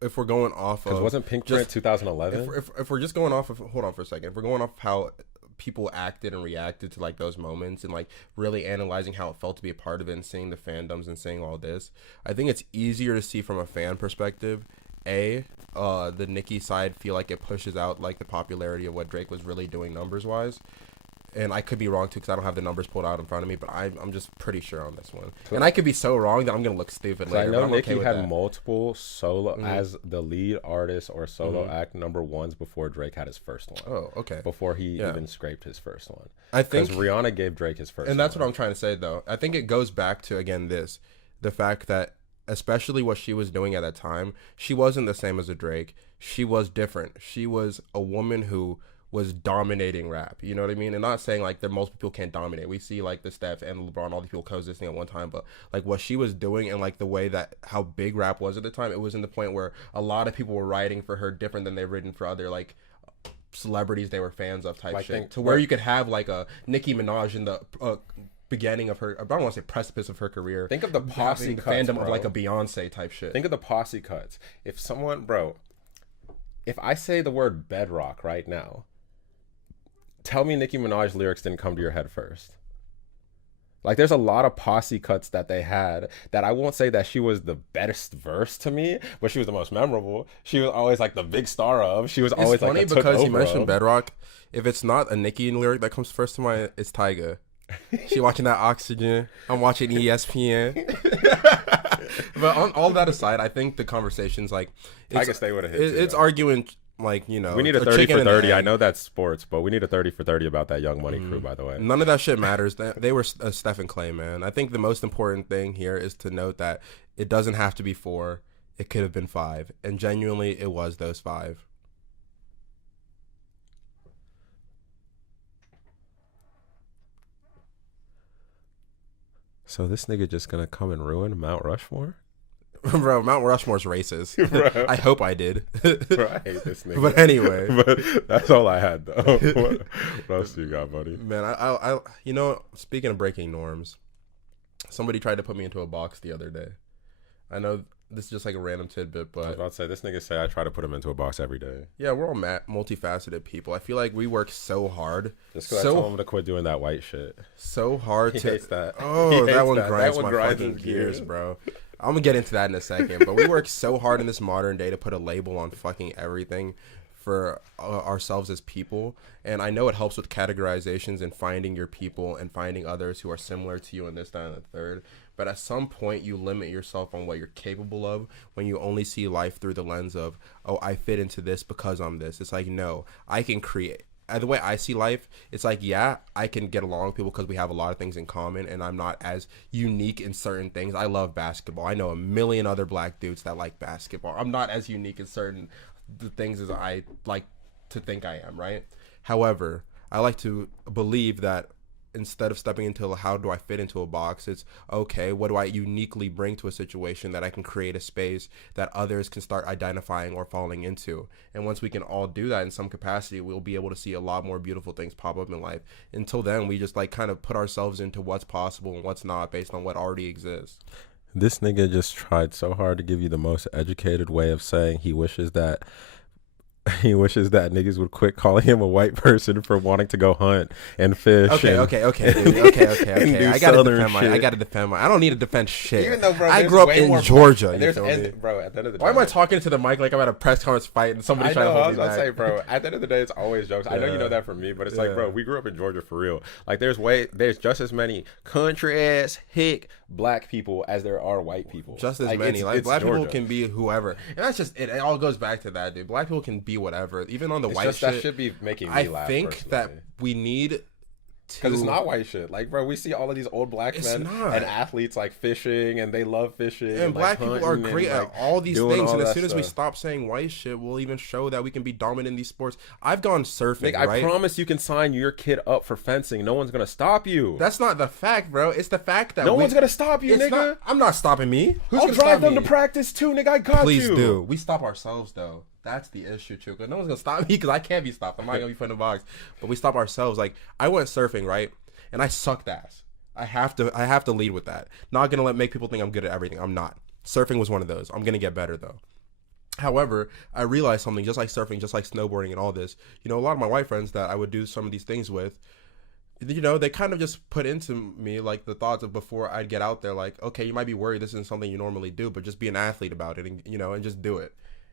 if we're going off of... Because wasn't Pink Print 2011? If we're just going off of... Hold on for a second. If we're going off of how people acted and reacted to like those moments and like really analyzing how it felt to be a part of it and seeing the fandoms and seeing all this, I think it's easier to see from a fan perspective the Nicki side feel like it pushes out like the popularity of what Drake was really doing numbers wise. And I could be wrong too because I don't have the numbers pulled out in front of me, but I'm just pretty sure on this one. And I could be so wrong that I'm gonna look stupid later. I know but I'm Nicki okay with had that. multiple solo as the lead artist or solo act number ones before Drake had his first one. Oh, okay. Before he even scraped his first one. I think because Rihanna gave Drake his first. And that's one. what I'm trying to say though. I think it goes back to again the fact that especially what she was doing at that time, she wasn't the same as a Drake. She was different. She was a woman who was dominating rap. You know what I mean? And not saying like that most people can't dominate. We see like the Steph and LeBron, all these people coexisting at one time, but like what she was doing and like the way that how big rap was at the time, it was in the point where a lot of people were writing for her different than they've written for other like celebrities they were fans of type shit. To where you could have like a Nicki Minaj in the beginning of her, I don't want to say precipice of her career. Think of the posse the cuts, fandom bro. of like a Beyonce type shit. Think of the posse cuts. If someone, bro, if I say the word bedrock right now, tell me Nicki Minaj lyrics didn't come to your head first. Like, there's a lot of posse cuts that they had that I won't say that she was the best verse to me, but she was the most memorable. She was always like the big star of. She was always it's funny like a because you over mentioned of. Bedrock. If it's not a Nicki lyric that comes first to mind, it's Tyga. She watching that Oxygen. I'm watching ESPN. But on all that aside, I think the conversation's like I can stay with a hit. It's arguing like, you know, we need a 30 for 30. I know that's sports, but we need a 30 for 30 about that Young Money crew, by the way. None of that shit matters. They were Steph and Clay, man. I think the most important thing here is to note that it doesn't have to be 4. It could have been 5. And genuinely, it was those 5. So this nigga just gonna come and ruin Mount Rushmore? Bro, Mount Rushmore's racist. I hope I did. Bro, I hate this nigga. But anyway. But that's all I had, though. What else do you got, buddy? Man, I you know, speaking of breaking norms, somebody tried to put me into a box the other day. I know this is just like a random tidbit, I was but about to say, this nigga say I try to put him into a box every day. yeah, we're all multifaceted people. I feel like we work so hard. Just because I told him to quit doing that white shit. So hard He to... hates that. Oh, He hates that one that. grinds That one my grinds fucking his gears, gears. bro. I'm gonna get into that in a second, but we work so hard in this modern day to put a label on fucking everything for ourselves as people. And I know it helps with categorizations and finding your people and finding others who are similar to you in this, that, and the third. But at some point, you limit yourself on what you're capable of when you only see life through the lens of, oh, I fit into this because I'm this. It's like, no, I can create. The way I see life, it's like, yeah, I can get along with people because we have a lot of things in common and I'm not as unique in certain things. I love basketball. I know a million other black dudes that like basketball. I'm not as unique in certain things as I like to think I am, right? However, I like to believe that instead of stepping into how do I fit into a box, it's okay, what do I uniquely bring to a situation that I can create a space that others can start identifying or falling into. And once we can all do that in some capacity, we'll be able to see a lot more beautiful things pop up in life. Until then, we just like kind of put ourselves into what's possible and what's not based on what already exists. This nigga just tried so hard to give you the most educated way of saying he wishes that niggas would quit calling him a white person for wanting to go hunt and fish. Okay. and, Okay. do I gotta southern shit. defend my. I don't need to defend shit. Even though, bro, I there's grew up way in more Georgia. And You feel me? bro, at the end of the day, Why am I talking to the mic like I'm at a press conference fight and somebody's trying to hold me back? Say, bro, at the end of the day, it's always jokes. I know you know that from me, but it's like, bro, we grew up in Georgia for real. Like, there's just as many country ass hick black people as there are white people. Just as many. Like, black people can be whoever, and that's just it. It all goes back to that, dude. Black people can be whatever, even on the white shit. That should be making me laugh. I think personally. that we need. Because it's not white shit. Like, bro, we see all of these old black men and athletes like fishing, and they love fishing. And black people are great at all these things. And as soon as we stuff. stop saying white shit, we'll even show that we can be dominant in these sports. I've gone surfing, Nick, right? I promise you can sign your kid up for fencing. No one's going to stop you. That's not the fact, bro. It's the fact that no one's going to stop you, nigga. I'm not stopping me. Who's I'll gonna drive stop them me? to practice too, nigga. I got Please you. do. We stop ourselves, though. That's the issue, too. Because no one's going to stop me because I can't be stopped. I'm not going to be put in a box. But we stop ourselves. Like, I went surfing, right? And I sucked ass. I have to lead with that. Not gonna make people think I'm good at everything. I'm not. Surfing was one of those. I'm gonna get better though. However, I realized something, just like surfing, just like snowboarding and all this. You know, a lot of my white friends that I would do some of these things with, you know, they kind of just put into me like the thoughts of before I'd get out there, like, okay, you might be worried this isn't something you normally do, but just be an athlete about it and, you know, and just do it.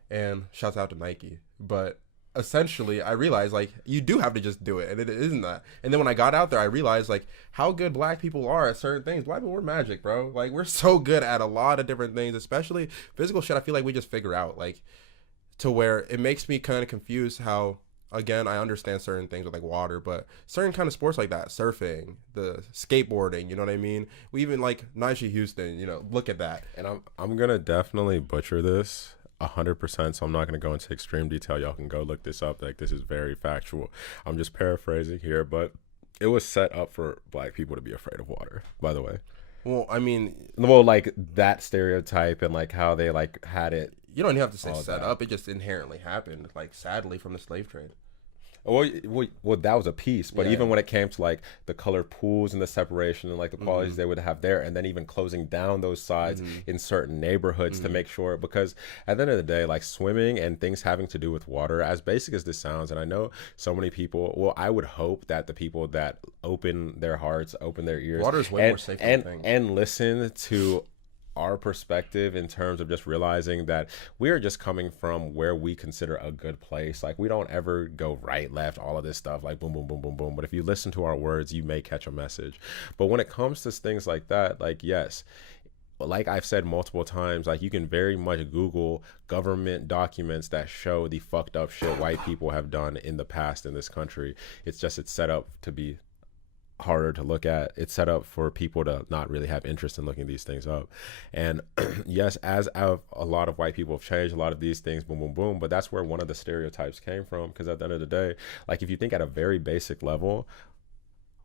and shouts out to Nike. But essentially, I realized like you do have to just do it, and it isn't that. And then when I got out there, I realized like how good black people are at certain things. Black people, we're magic, bro. Like we're so good at a lot of different things, especially physical shit. I feel like we just figure out like to where it makes me kind of confused how. Again, I understand certain things with like water, but certain kind of sports like that, surfing, the skateboarding, you know what I mean? We even like Najee Houston, you know, look at that. And I'm gonna definitely butcher this 100%, so I'm not gonna go into extreme detail. Y'all can go look this up. Like this is very factual. I'm just paraphrasing here, but it was set up for black people to be afraid of water, by the way. Well, I mean, Well, like that stereotype and like how they like had it. you don't even have to say All set that. up. It just inherently happened, like sadly, from the slave trade. Well, that was a piece, but Yeah. even when it came to like the colored pools and the separation and like the qualities Mm-hmm. they would have there, and then even closing down those sides in certain neighborhoods to make sure, because at the end of the day, like swimming and things having to do with water, as basic as this sounds, and I know so many people, well, I would hope that the people that open their hearts, open their ears, Water is way more safe than you think. and listen to our perspective in terms of just realizing that we are just coming from where we consider a good place. Like we don't ever go right, left, all of this stuff, like boom, boom, boom, boom, boom. But if you listen to our words, you may catch a message. But when it comes to things like that, like, yes, like I've said multiple times, like you can very much Google government documents that show the fucked up shit white people have done in the past in this country. It's set up to be harder to look at. It's set up for people to not really have interest in looking these things up. And yes, as a lot of white people have changed, a lot of these things, boom, boom, boom. But that's where one of the stereotypes came from. Because at the end of the day, like if you think at a very basic level,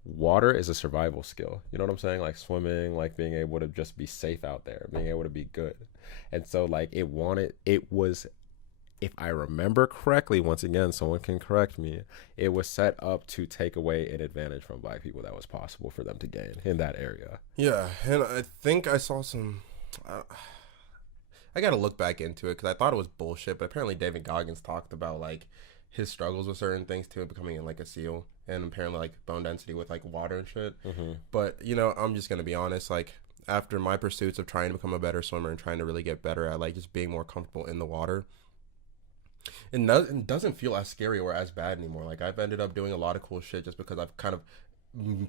water is a survival skill. You know what I'm saying? Like swimming, like being able to just be safe out there, being able to be good. And so like it was, if I remember correctly, once again, someone can correct me, it was set up to take away an advantage from black people that was possible for them to gain in that area. Yeah, and I think I saw some. I got to look back into it because I thought it was bullshit, but apparently David Goggins talked about like his struggles with certain things too, becoming like a SEAL, and apparently like bone density with like water and shit. But you know, I'm just gonna be honest, like. After my pursuits of trying to become a better swimmer and trying to really get better at like just being more comfortable in the water, it doesn't feel as scary or as bad anymore. Like I've ended up doing a lot of cool shit just because I've kind of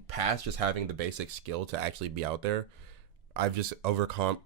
past just having the basic skill to actually be out there. I've just overcome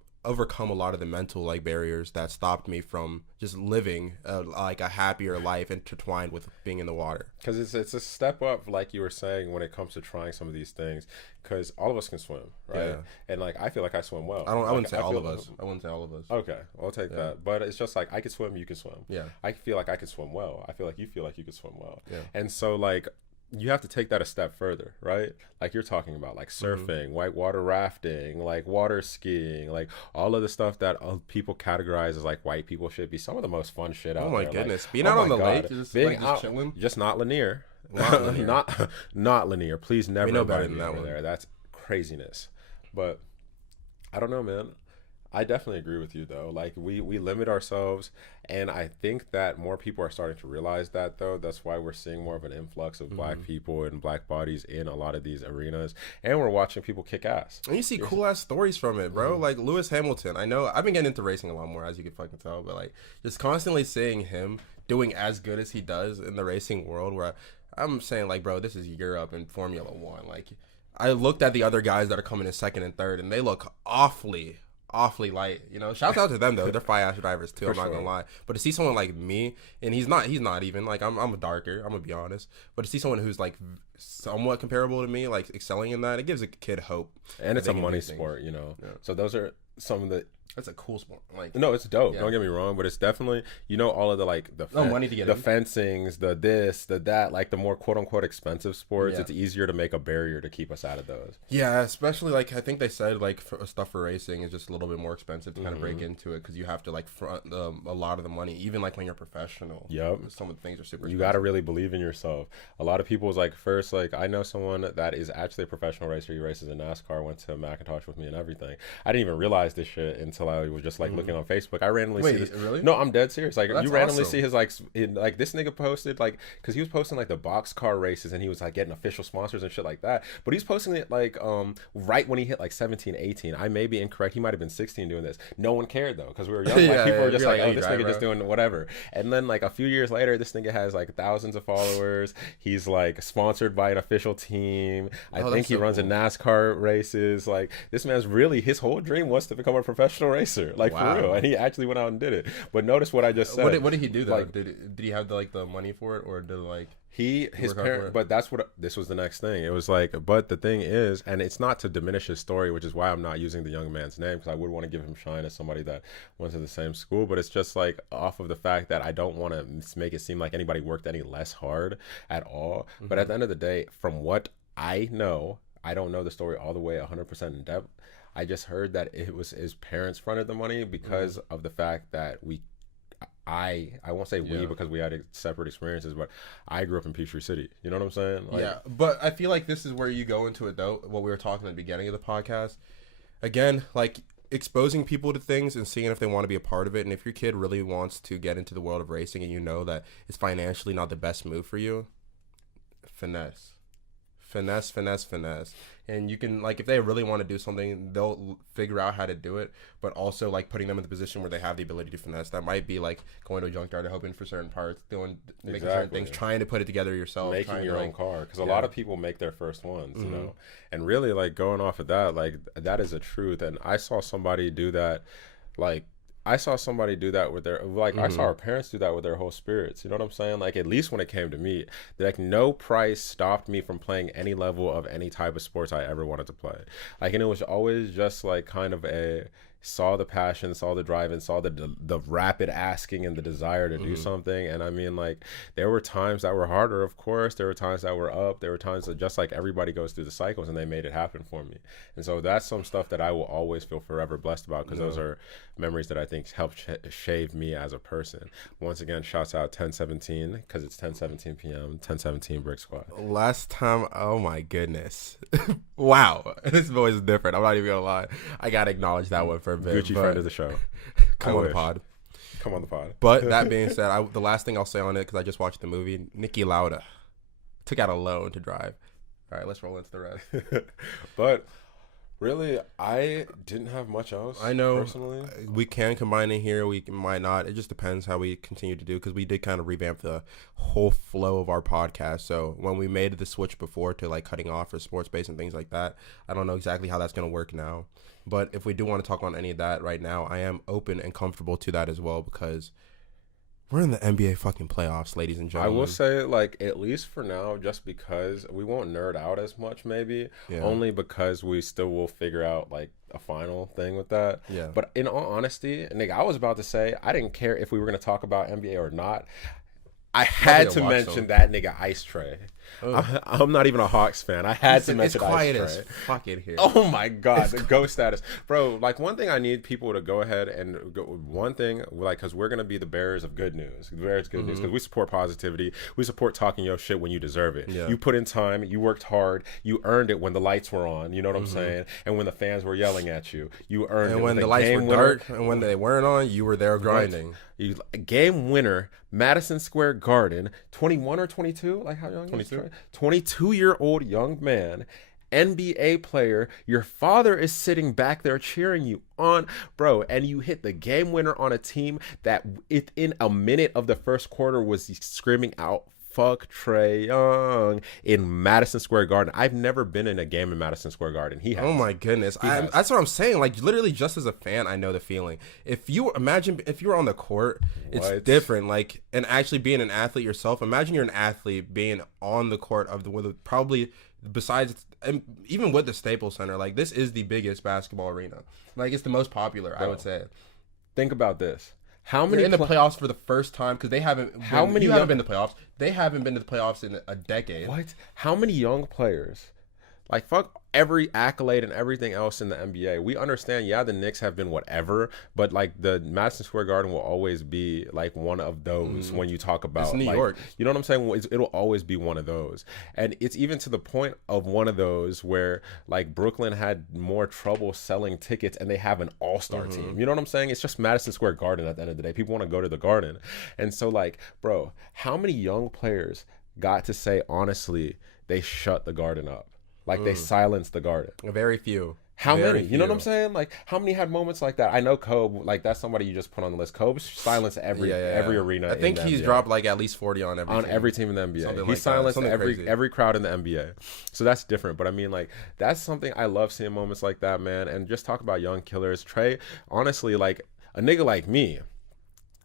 a lot of the mental like barriers that stopped me from just living like a happier life intertwined with being in the water. Because it's a step up, like you were saying, when it comes to trying some of these things. Because all of us can swim, right? Yeah. And like I feel like I swim well. I wouldn't say I all of feel- us. I wouldn't say all of us. Okay, I'll take that. But it's just like I can swim, you can swim. Yeah. I feel like I can swim well. I feel like you feel like you can swim well. Yeah. And so like you have to take that a step further, right? Like you're talking about like surfing, whitewater rafting, like water skiing, like all of the stuff that people categorize as like white people should be some of the most fun shit out there. Oh my Like, goodness. Being oh out on my the God. lake, just Being like just out, chilling. just not linear. Not linear. not linear. Please never know better invite than me that over one. there. That's craziness. But I don't know, man. I definitely agree with you though. Like we limit ourselves, and I think that more people are starting to realize that though. That's why we're seeing more of an influx of black people and black bodies in a lot of these arenas, and we're watching people kick ass. And you see cool ass stories from it, bro. Like Lewis Hamilton. I know I've been getting into racing a lot more, as you can fucking tell, but like just constantly seeing him doing as good as he does in the racing world, where I'm saying like, bro, this is Europe and Formula One. Like I looked at the other guys that are coming in second and third, and they look awfully light, you know. Shouts out to them though. They're fire ass drivers too. I'm not gonna lie. But to see someone like me, and he's not even like I'm darker. I'm gonna be honest. But to see someone who's like somewhat comparable to me, like excelling in that, it gives a kid hope. And it's They a can money do things. sport, you know. Yeah. So those are some of the. That's a cool sport. Like No, it's dope. Yeah. Don't get me wrong, but it's definitely, you know, all of the like the money to get the in. fencings, the this, the that, like the more quote unquote expensive sports. Yeah. It's easier to make a barrier to keep us out of those. yeah, especially like I think they said like for stuff for racing is just a little bit more expensive to kind of break into it because you have to like front a lot of the money, even like when you're professional. Yep. Some of the things are super. You got to really believe in yourself. A lot of people's like first, like I know someone that is actually a professional racer. He races in NASCAR, went to Macintosh with me and everything. I didn't even realize this shit until I was just like looking on Facebook. I randomly see Wait, this. really? No, I'm dead serious. Like, Well, you that's randomly awesome. see his like this nigga posted like, because he was posting like the boxcar races and he was like getting official sponsors and shit like that. But he's posting it like right when he hit like 17, 18. I may be incorrect. He might have been 16 doing this. No one cared though because we were young. Like, Yeah, people yeah, were just you're like, like, oh, hey, this drive, nigga bro. just doing whatever. And then like a few years later, this nigga has like thousands of followers. He's like sponsored by an official team. I Oh, think that's he so runs cool. in NASCAR races. Like, this man's really, his whole dream was to become a professional racer. Like, for Wow. real. And he actually went out and did it. But notice what I just said. What did he do though? Like, Did he have the money for it, or did like his work hard for parent, it? but that's what this was the next thing. It was like, but the thing is, and it's not to diminish his story, which is why I'm not using the young man's name, because I would want to give him shine as somebody that went to the same school. But it's just like off of the fact that I don't want to make it seem like anybody worked any less hard at all. But at the end of the day, from what I know, I don't know the story all the way 100% in depth. I just heard that it was his parents fronted the money because of the fact that I won't say we Yeah. because we had separate experiences, but I grew up in Peachtree City. You know what I'm saying? Like, yeah, but I feel like this is where you go into it though. What we were talking at the beginning of the podcast. Again, like exposing people to things and seeing if they want to be a part of it. And if your kid really wants to get into the world of racing and you know that it's financially not the best move for you, finesse. And you can, like, if they really want to do something, they'll figure out how to do it, but also like putting them in the position where they have the ability to finesse. That might be like going to a junkyard and hoping for certain parts, making certain Exactly. things, trying to put it together yourself, making trying your to, own like, car, because a yeah. lot of people make their first ones, you know. And really, like, going off of that, like, that is a truth. And I saw somebody do that, like, I saw somebody do that with their, like, I saw our parents do that with their whole spirits. You know what I'm saying? Like, at least when it came to me, like, no price stopped me from playing any level of any type of sports I ever wanted to play. Like, and it was always just like kind of saw the passion, saw the drive, and saw the rapid asking and the desire to do something. And I mean, like, there were times that were harder, of course. There were times that were up. There were times that, just like everybody goes through the cycles, and they made it happen for me. And so that's some stuff that I will always feel forever blessed about, because those are memories that I think helped shave me as a person. Once again, shouts out 1017, because it's 10:17 p.m. 1017 Brick Squad. Last time, oh my goodness. Wow. This voice is different. I'm not even gonna lie. I gotta acknowledge that one for a bit. Gucci but friend of the show. come I on the wish. pod. Come on the pod. But that being said, the last thing I'll say on it, because I just watched the movie, Niki Lauda took out a loan to drive. All right, let's roll into the rest. But really, I didn't have much else. I know personally. we can combine it here. We might not. It just depends how we continue to do, because we did kind of revamp the whole flow of our podcast. So when we made the switch before to like cutting off for sports base and things like that, I don't know exactly how that's going to work now. But if we do want to talk on any of that right now, I am open and comfortable to that as well, because we're in the NBA fucking playoffs, ladies and I gentlemen. will say, like, at least for now, just because we won't nerd out as much, maybe, Yeah. only because we still will figure out, like, a final thing with that. Yeah. But in all honesty, nigga, I was about to say, I didn't care if we were going to talk about NBA or not. I had to watch mention them. that nigga Ice Tray. I'm not even a Hawks fan. I had to mention it's quiet Ice as Tray. fuck in here. Oh my God, the ghost status, bro. Like, one thing I need people to go ahead and go, one thing, like, because we're gonna be the bearers of good news, news, because we support positivity, we support talking your shit when you deserve it. Yeah. You put in time, you worked hard, you earned it when the lights were on. You know what I'm saying? And when the fans were yelling at you, you earned it. And when with the a lights were game winner. dark and when they weren't on, you were there grinding. You, game winner, Madison Square Garden, 21 or 22? Like, how young 22. is Trey? 22-year-old young man, NBA player. Your father is sitting back there cheering you on, bro, and you hit the game winner on a team that in a minute of the first quarter was screaming out, fuck Trae Young, in Madison Square Garden. I've never been in a game in Madison Square Garden. He has. Oh my goodness. has. That's what I'm saying. Like, literally, just as a fan, I know the feeling. If you were on the court, it's What? different. Like, and actually being an athlete yourself, imagine you're an athlete being on the court of probably, besides, and even with the Staples Center, like, this is the biggest basketball arena. Like, it's the most popular, I would say. Think about this. How They're many in the playoffs for the first time, because they haven't. How many You haven't young- been to the playoffs. They haven't been to the playoffs in a decade. What? How many young players Like, fuck every accolade and everything else in the NBA. We understand, yeah, the Knicks have been whatever, but like the Madison Square Garden will always be like one of those when you talk about It's New like, York. you know what I'm saying? It'll always be one of those. And it's even to the point of one of those where like Brooklyn had more trouble selling tickets and they have an all-star team. You know what I'm saying? It's just Madison Square Garden at the end of the day. People want to go to the Garden. And so like, bro, how many young players got to say honestly they shut the Garden up? Like they silenced the Garden. Very few. How Very many? You know what few. I'm saying? Like how many had moments like that? I know Kobe, like that's somebody you just put on the list. Kobe silenced every arena. I think in the he's NBA. dropped like at least 40 on Every team in the NBA. Something He like that. silenced Something crazy. every crowd in the NBA. So that's different. But I mean, like that's something I love seeing moments like that, man. And just talk about young killers. Trey, honestly, like a nigga like me.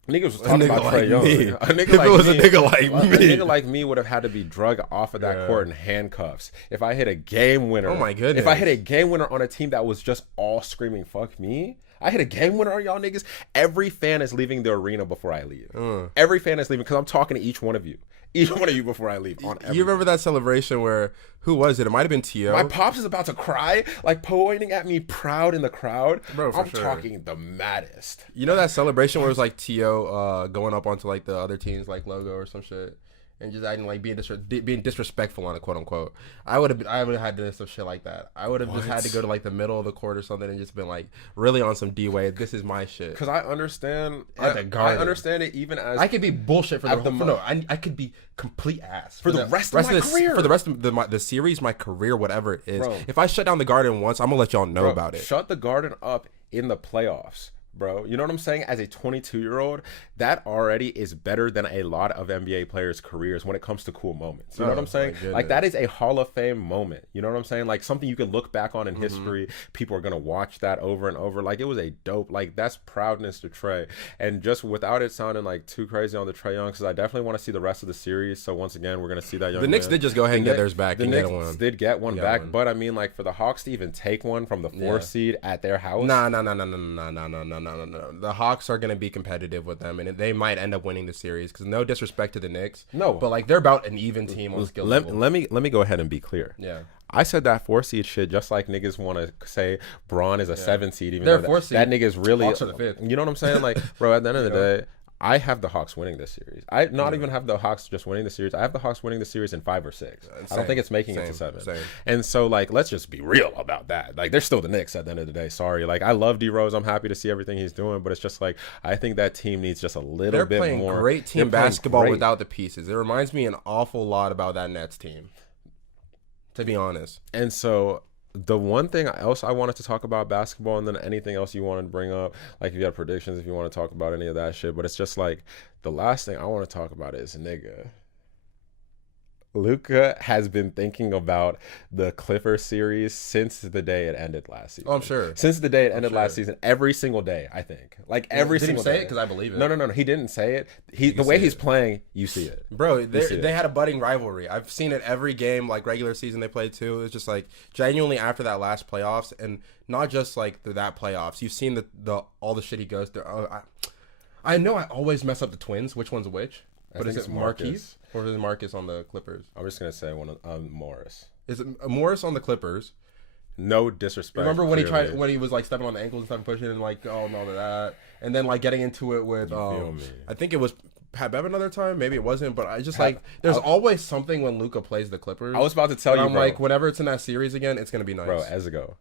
Niggas was talking about Trae Young. A nigga like a me, nigga like a me. nigga like me would have had to be drug off of that court in handcuffs. If I hit a game winner, Oh my goodness. If I hit a game winner on a team that was just all screaming "fuck me," I hit a game winner on y'all niggas. Every fan is leaving the arena before I leave. Every fan is leaving because I'm talking to each one of you. Each one of you before I leave. You remember that celebration where, who was it? It might have been T.O. My pops is about to cry, like pointing at me proud in the crowd. Bro, for I'm sure. talking the maddest. You know that celebration where it was like T.O. Going up onto like the other team's like logo or some shit? And just acting like being disrespectful on it, quote unquote. I would have had to do some shit like that. I would have just had to go to like the middle of the court or something and just been like really on some D-Wade. This is my shit. Because I understand. At the I Garden. understand it even as I could be bullshit for At the the whole. No, I could be complete ass For the rest of my career. For the rest of the series, my career, whatever it is. Bro. If I shut down the Garden once, I'm gonna let y'all know Bro, about it. Shut the Garden up in the playoffs, bro. You know what I'm saying? As a 22-year-old, that already is better than a lot of NBA players' careers when it comes to cool moments. You know what I'm saying? Like that is a Hall of Fame moment. You know what I'm saying? Like something you can look back on in history. People are gonna watch that over and over. Like it was a dope. Like that's proudness to Trey. And just without it sounding like too crazy on the Trey Young, because I definitely want to see the rest of the series. So once again, we're gonna see that young. The Knicks man. did just go ahead and get theirs back. The and Knicks get one. did get one Got back, one. but I mean, like for the Hawks to even take one from the 4th seed at their house. No. The Hawks are gonna be competitive with them, and they might end up winning the series. Because no disrespect to the Knicks, No. but like they're about an even team on skill level. Let me go ahead and be clear. Yeah. I said that 4 seed shit just like niggas want to say Braun is a 7 seed, even They're though 4 seed. that nigga's really. Hawks are the 5th. You know what I'm saying? Like, bro, at the end of the day, I have the Hawks winning this series. I not even have the Hawks just winning the series. I have the Hawks winning the series in 5 or 6. I don't think it's making it to 7. Same. And so, like, let's just be real about that. Like, they're still the Knicks at the end of the day. Sorry. Like, I love D Rose. I'm happy to see everything he's doing, but it's just like I think that team needs just a little They're bit playing more. great They're team playing basketball great. without the pieces. It reminds me an awful lot about that Nets team, to be honest. And so the one thing else I wanted to talk about basketball, and then anything else you wanted to bring up, like if you had predictions, if you want to talk about any of that shit, but it's just like the last thing I want to talk about is nigga. Luka has been thinking about the Clippers series since the day it ended last season. Oh, I'm sure. Since the day it ended last season, every single day, I think. Like every Did he single say day. it? Because I believe it. No. He didn't say it. The way he's playing, you see it. Bro, see it. they had a budding rivalry. I've seen it every game, like regular season they played too. It's just like genuinely after that last playoffs, and not just like that playoffs. You've seen the all the shit he goes through. I know I always mess up the Twins. Which one's which? But is think it it's Marcus. Marquise or is it Marcus on the Clippers? I'm just gonna say one of Morris. Is it Morris on the Clippers? No disrespect. Remember when clearly. he was like stepping on the ankles and stuff, pushing and like all of that, and then like getting into it with feel me? I think it was Pat Bev another time, maybe it wasn't, but I just like there's always something when Luka plays the Clippers. I was about to tell you, I'm bro. like whenever it's in that series again, it's gonna be nice, Bro, Ezigo.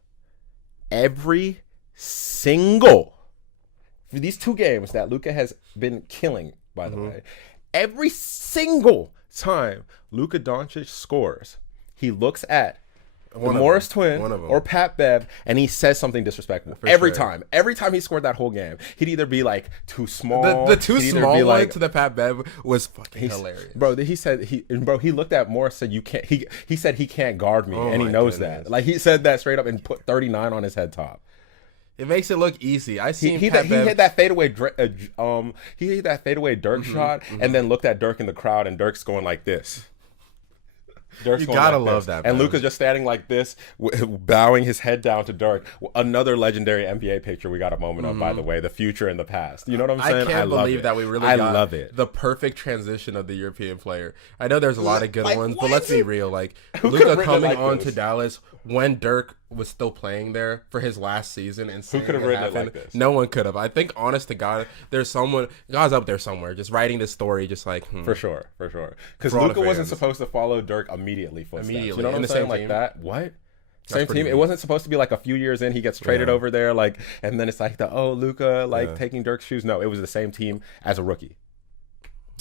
Every single for these 2 games that Luka has been killing, by the way, every single time Luka Doncic scores, he looks at the Morris twin or Pat Bev and he says something disrespectful. Every time he scored that whole game, he'd either be like too small. The too he'd either small be one like, to the Pat Bev was fucking hilarious. Bro, he said he looked at Morris, said you can't. He said he can't guard me, and he knows that. Like he said that straight up and put 39 on his head top. It makes it look easy. I seen He Pat Bev. hit that fadeaway. He hit that fadeaway Dirk shot, and then looked at Dirk in the crowd, and Dirk's going like this. Dirk's You going gotta like love this. that, And man. Luka's just standing like this, bowing his head down to Dirk. Another legendary NBA picture we got a moment of, by the way. The future and the past. You know what I'm saying? I can't love believe it. that we really I got love it. the perfect transition of the European player. I know there's a lot of good Like, ones, what? but let's be real. Like Who could've Luka written it coming like on this? to Dallas when Dirk was still playing there for his last season and seeing could've it written it happen, like this? no one could have. I think, honest to God, there's someone, God's up there somewhere, just writing this story, just like For sure. Because For all the Luka wasn't fans. supposed to follow Dirk immediately. Immediately, You know what in I'm the saying? same Like team. that. What? Same pretty team. It neat. wasn't supposed to be like a few years in he gets traded Yeah. over there, like, and then it's like Luka Yeah. taking Dirk's shoes. No, it was the same team as a rookie.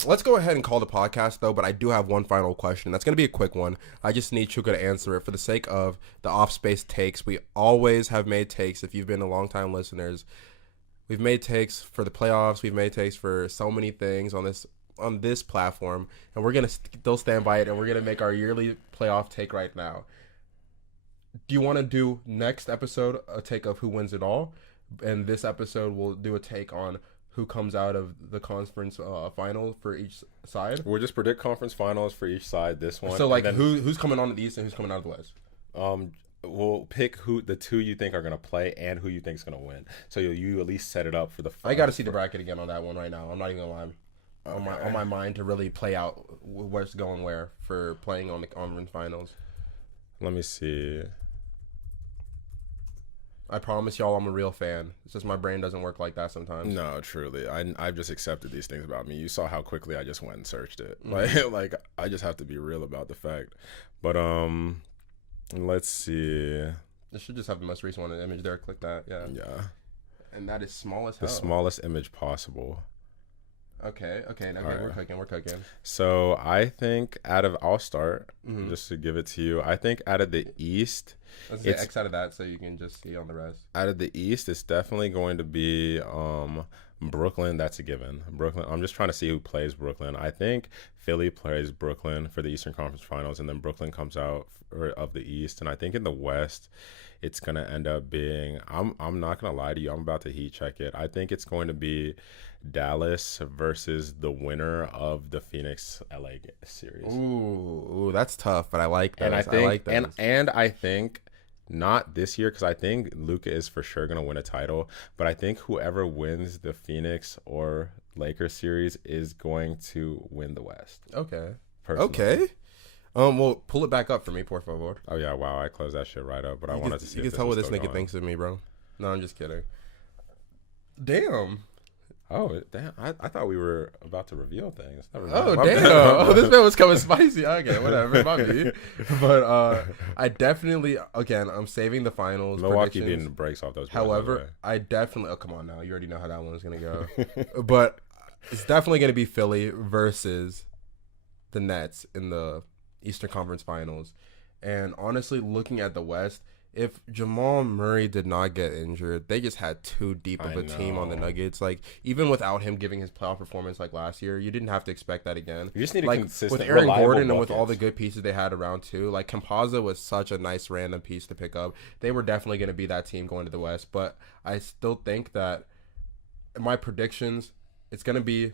Let's go ahead and call the podcast, though, but I do have one final question. That's going to be a quick one. I just need Chuka to answer it for the sake of the Offspace takes. We always have made takes. If you've been a long-time listeners, we've made takes for the playoffs. We've made takes for so many things on this platform, and we're going to still stand by it, and we're going to make our yearly playoff take right now. Do you want to do next episode a take of who wins it all? And this episode, we'll do a take on who comes out of the conference final for each side. We'll just predict conference finals for each side. This one. So, like, and then, who's coming on the East and who's coming out of the West? we'll pick who the two you think are gonna play and who you think is gonna win. So you at least set it up for the. I got to see the bracket again on that one right now. I'm not even gonna lie. Okay. On my mind to really play out what's going where for playing on the conference finals. Let me see. I promise y'all I'm a real fan. It's just my brain doesn't work like that sometimes. No, truly, I've just accepted these things about me. You saw how quickly I just went and searched it. Like I just have to be real about the fact. But let's see. This should just have the most recent one, the image there. Click that, yeah. Yeah, And that is small as hell. the smallest image possible. Okay, now All we're right. cooking. So I think I'll start just to give it to you. I think out of the East, Let's say X out of that so you can just see on the rest. out of the East, it's definitely going to be Brooklyn. That's a given. Brooklyn. I'm just trying to see who plays Brooklyn. I think Philly plays Brooklyn for the Eastern Conference Finals, and then Brooklyn comes out of the East. And I think in the West, it's gonna end up being. I'm not gonna lie to you. I'm about to heat check it. I think it's going to be Dallas versus the winner of the Phoenix LA series. Ooh, that's tough, but I like that. And I think, like those. and I think not this year because I think Luka is for sure gonna win a title. But I think whoever wins the Phoenix or Lakers series is going to win the West. Okay. Personally. Okay. Well, pull it back up for me, por favor. Oh yeah, wow! I closed that shit right up, but I wanted to see. You if can tell what was this still nigga going. thinks of me, bro. No, I'm just kidding. Damn. Oh damn! I thought we were about to reveal things. Never mind. Oh My damn! bad. Oh, this man was coming spicy. Okay, whatever, might be. But I definitely, again, I'm saving the finals. Milwaukee predictions. beating the brakes off those. boys, However, by the way. I definitely. Oh, come on now. You already know how that one's gonna go. But it's definitely gonna be Philly versus the Nets in the Eastern Conference Finals. And honestly, looking at the West, if Jamal Murray did not get injured, they just had too deep of a team on the know. Nuggets. Like, even without him giving his playoff performance like last year, you didn't have to expect that again. You just need a like consistent, with Aaron reliable Gordon and with all the buckets. good pieces they had around too. Like Campazzo was such a nice random piece to pick up. They were definitely going to be that team going to the West, but I still think that in my predictions, it's going to be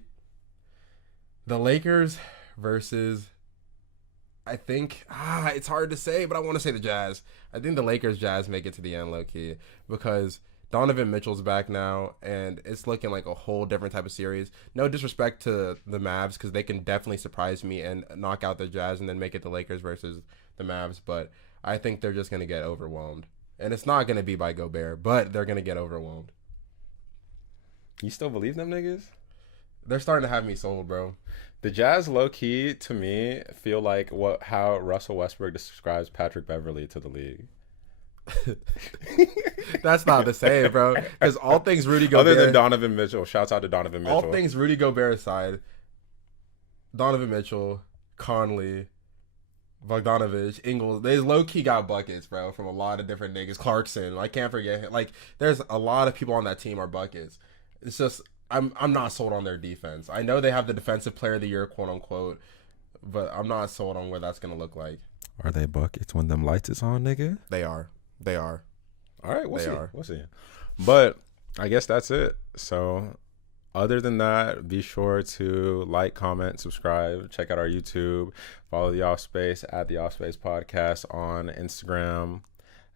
the Lakers versus. I think it's hard to say, but I want to say the Jazz. I think the Lakers Jazz make it to the end low key because Donovan Mitchell's back now, and it's looking like a whole different type of series. No disrespect to the Mavs because they can definitely surprise me and knock out the Jazz and then make it the Lakers versus the Mavs, but I think they're just going to get overwhelmed. And it's not going to be by Gobert, but they're going to get overwhelmed. You still believe them niggas? They're starting to have me sold, bro. The Jazz, low key, to me, feel like how Russell Westbrook describes Patrick Beverly to the league. That's not the same, bro. Because all things Rudy Gobert. Other than Donovan Mitchell, shouts out to Donovan Mitchell. All things Rudy Gobert aside, Donovan Mitchell, Conley, Bogdanovich, Ingles, they low-key got buckets, bro, from a lot of different niggas. Clarkson, I can't forget him. Like, there's a lot of people on that team are buckets. It's just, I'm not sold on their defense. I know they have the defensive player of the year, quote unquote, but I'm not sold on what that's going to look like. Are they buckets when them lights is on, nigga? They are. All right, we'll They see. are. We'll see. But I guess that's it. So other than that, be sure to like, comment, subscribe, check out our YouTube, follow the Offspace at the Offspace Podcast on Instagram,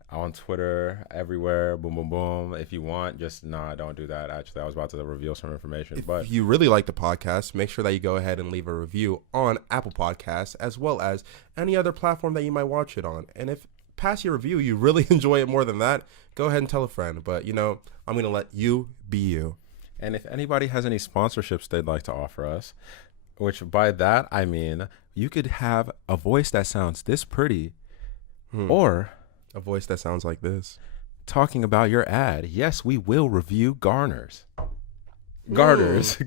on Twitter, everywhere. Boom, boom, boom. If you want, just don't do that. Actually, I was about to reveal some information. But if you really like the podcast, make sure that you go ahead and leave a review on Apple Podcasts as well as any other platform that you might watch it on. And if past your review you really enjoy it more than that, go ahead and tell a friend. But I'm going to let you be you. And if anybody has any sponsorships they'd like to offer us, which by that I mean you could have a voice that sounds this pretty or a voice that sounds like this talking about your ad. Yes, we will review garters. Garters.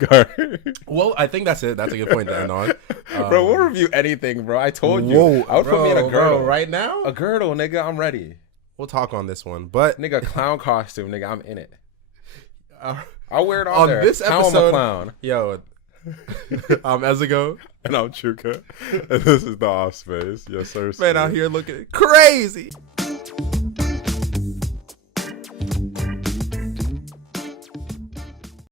Well, I think that's it. That's a good point to end on. Bro, we'll review anything, bro. I told you. I would put me in a girdle. Bro, right now? A girdle, nigga. I'm ready. We'll talk on this one. But nigga, clown costume, nigga. I'm in it. I'll wear it on there. This episode, I'm a clown. Yo, I'm Ezigo. And I'm Chuka. And this is the Offspace. Yes, sir. Man out here looking crazy.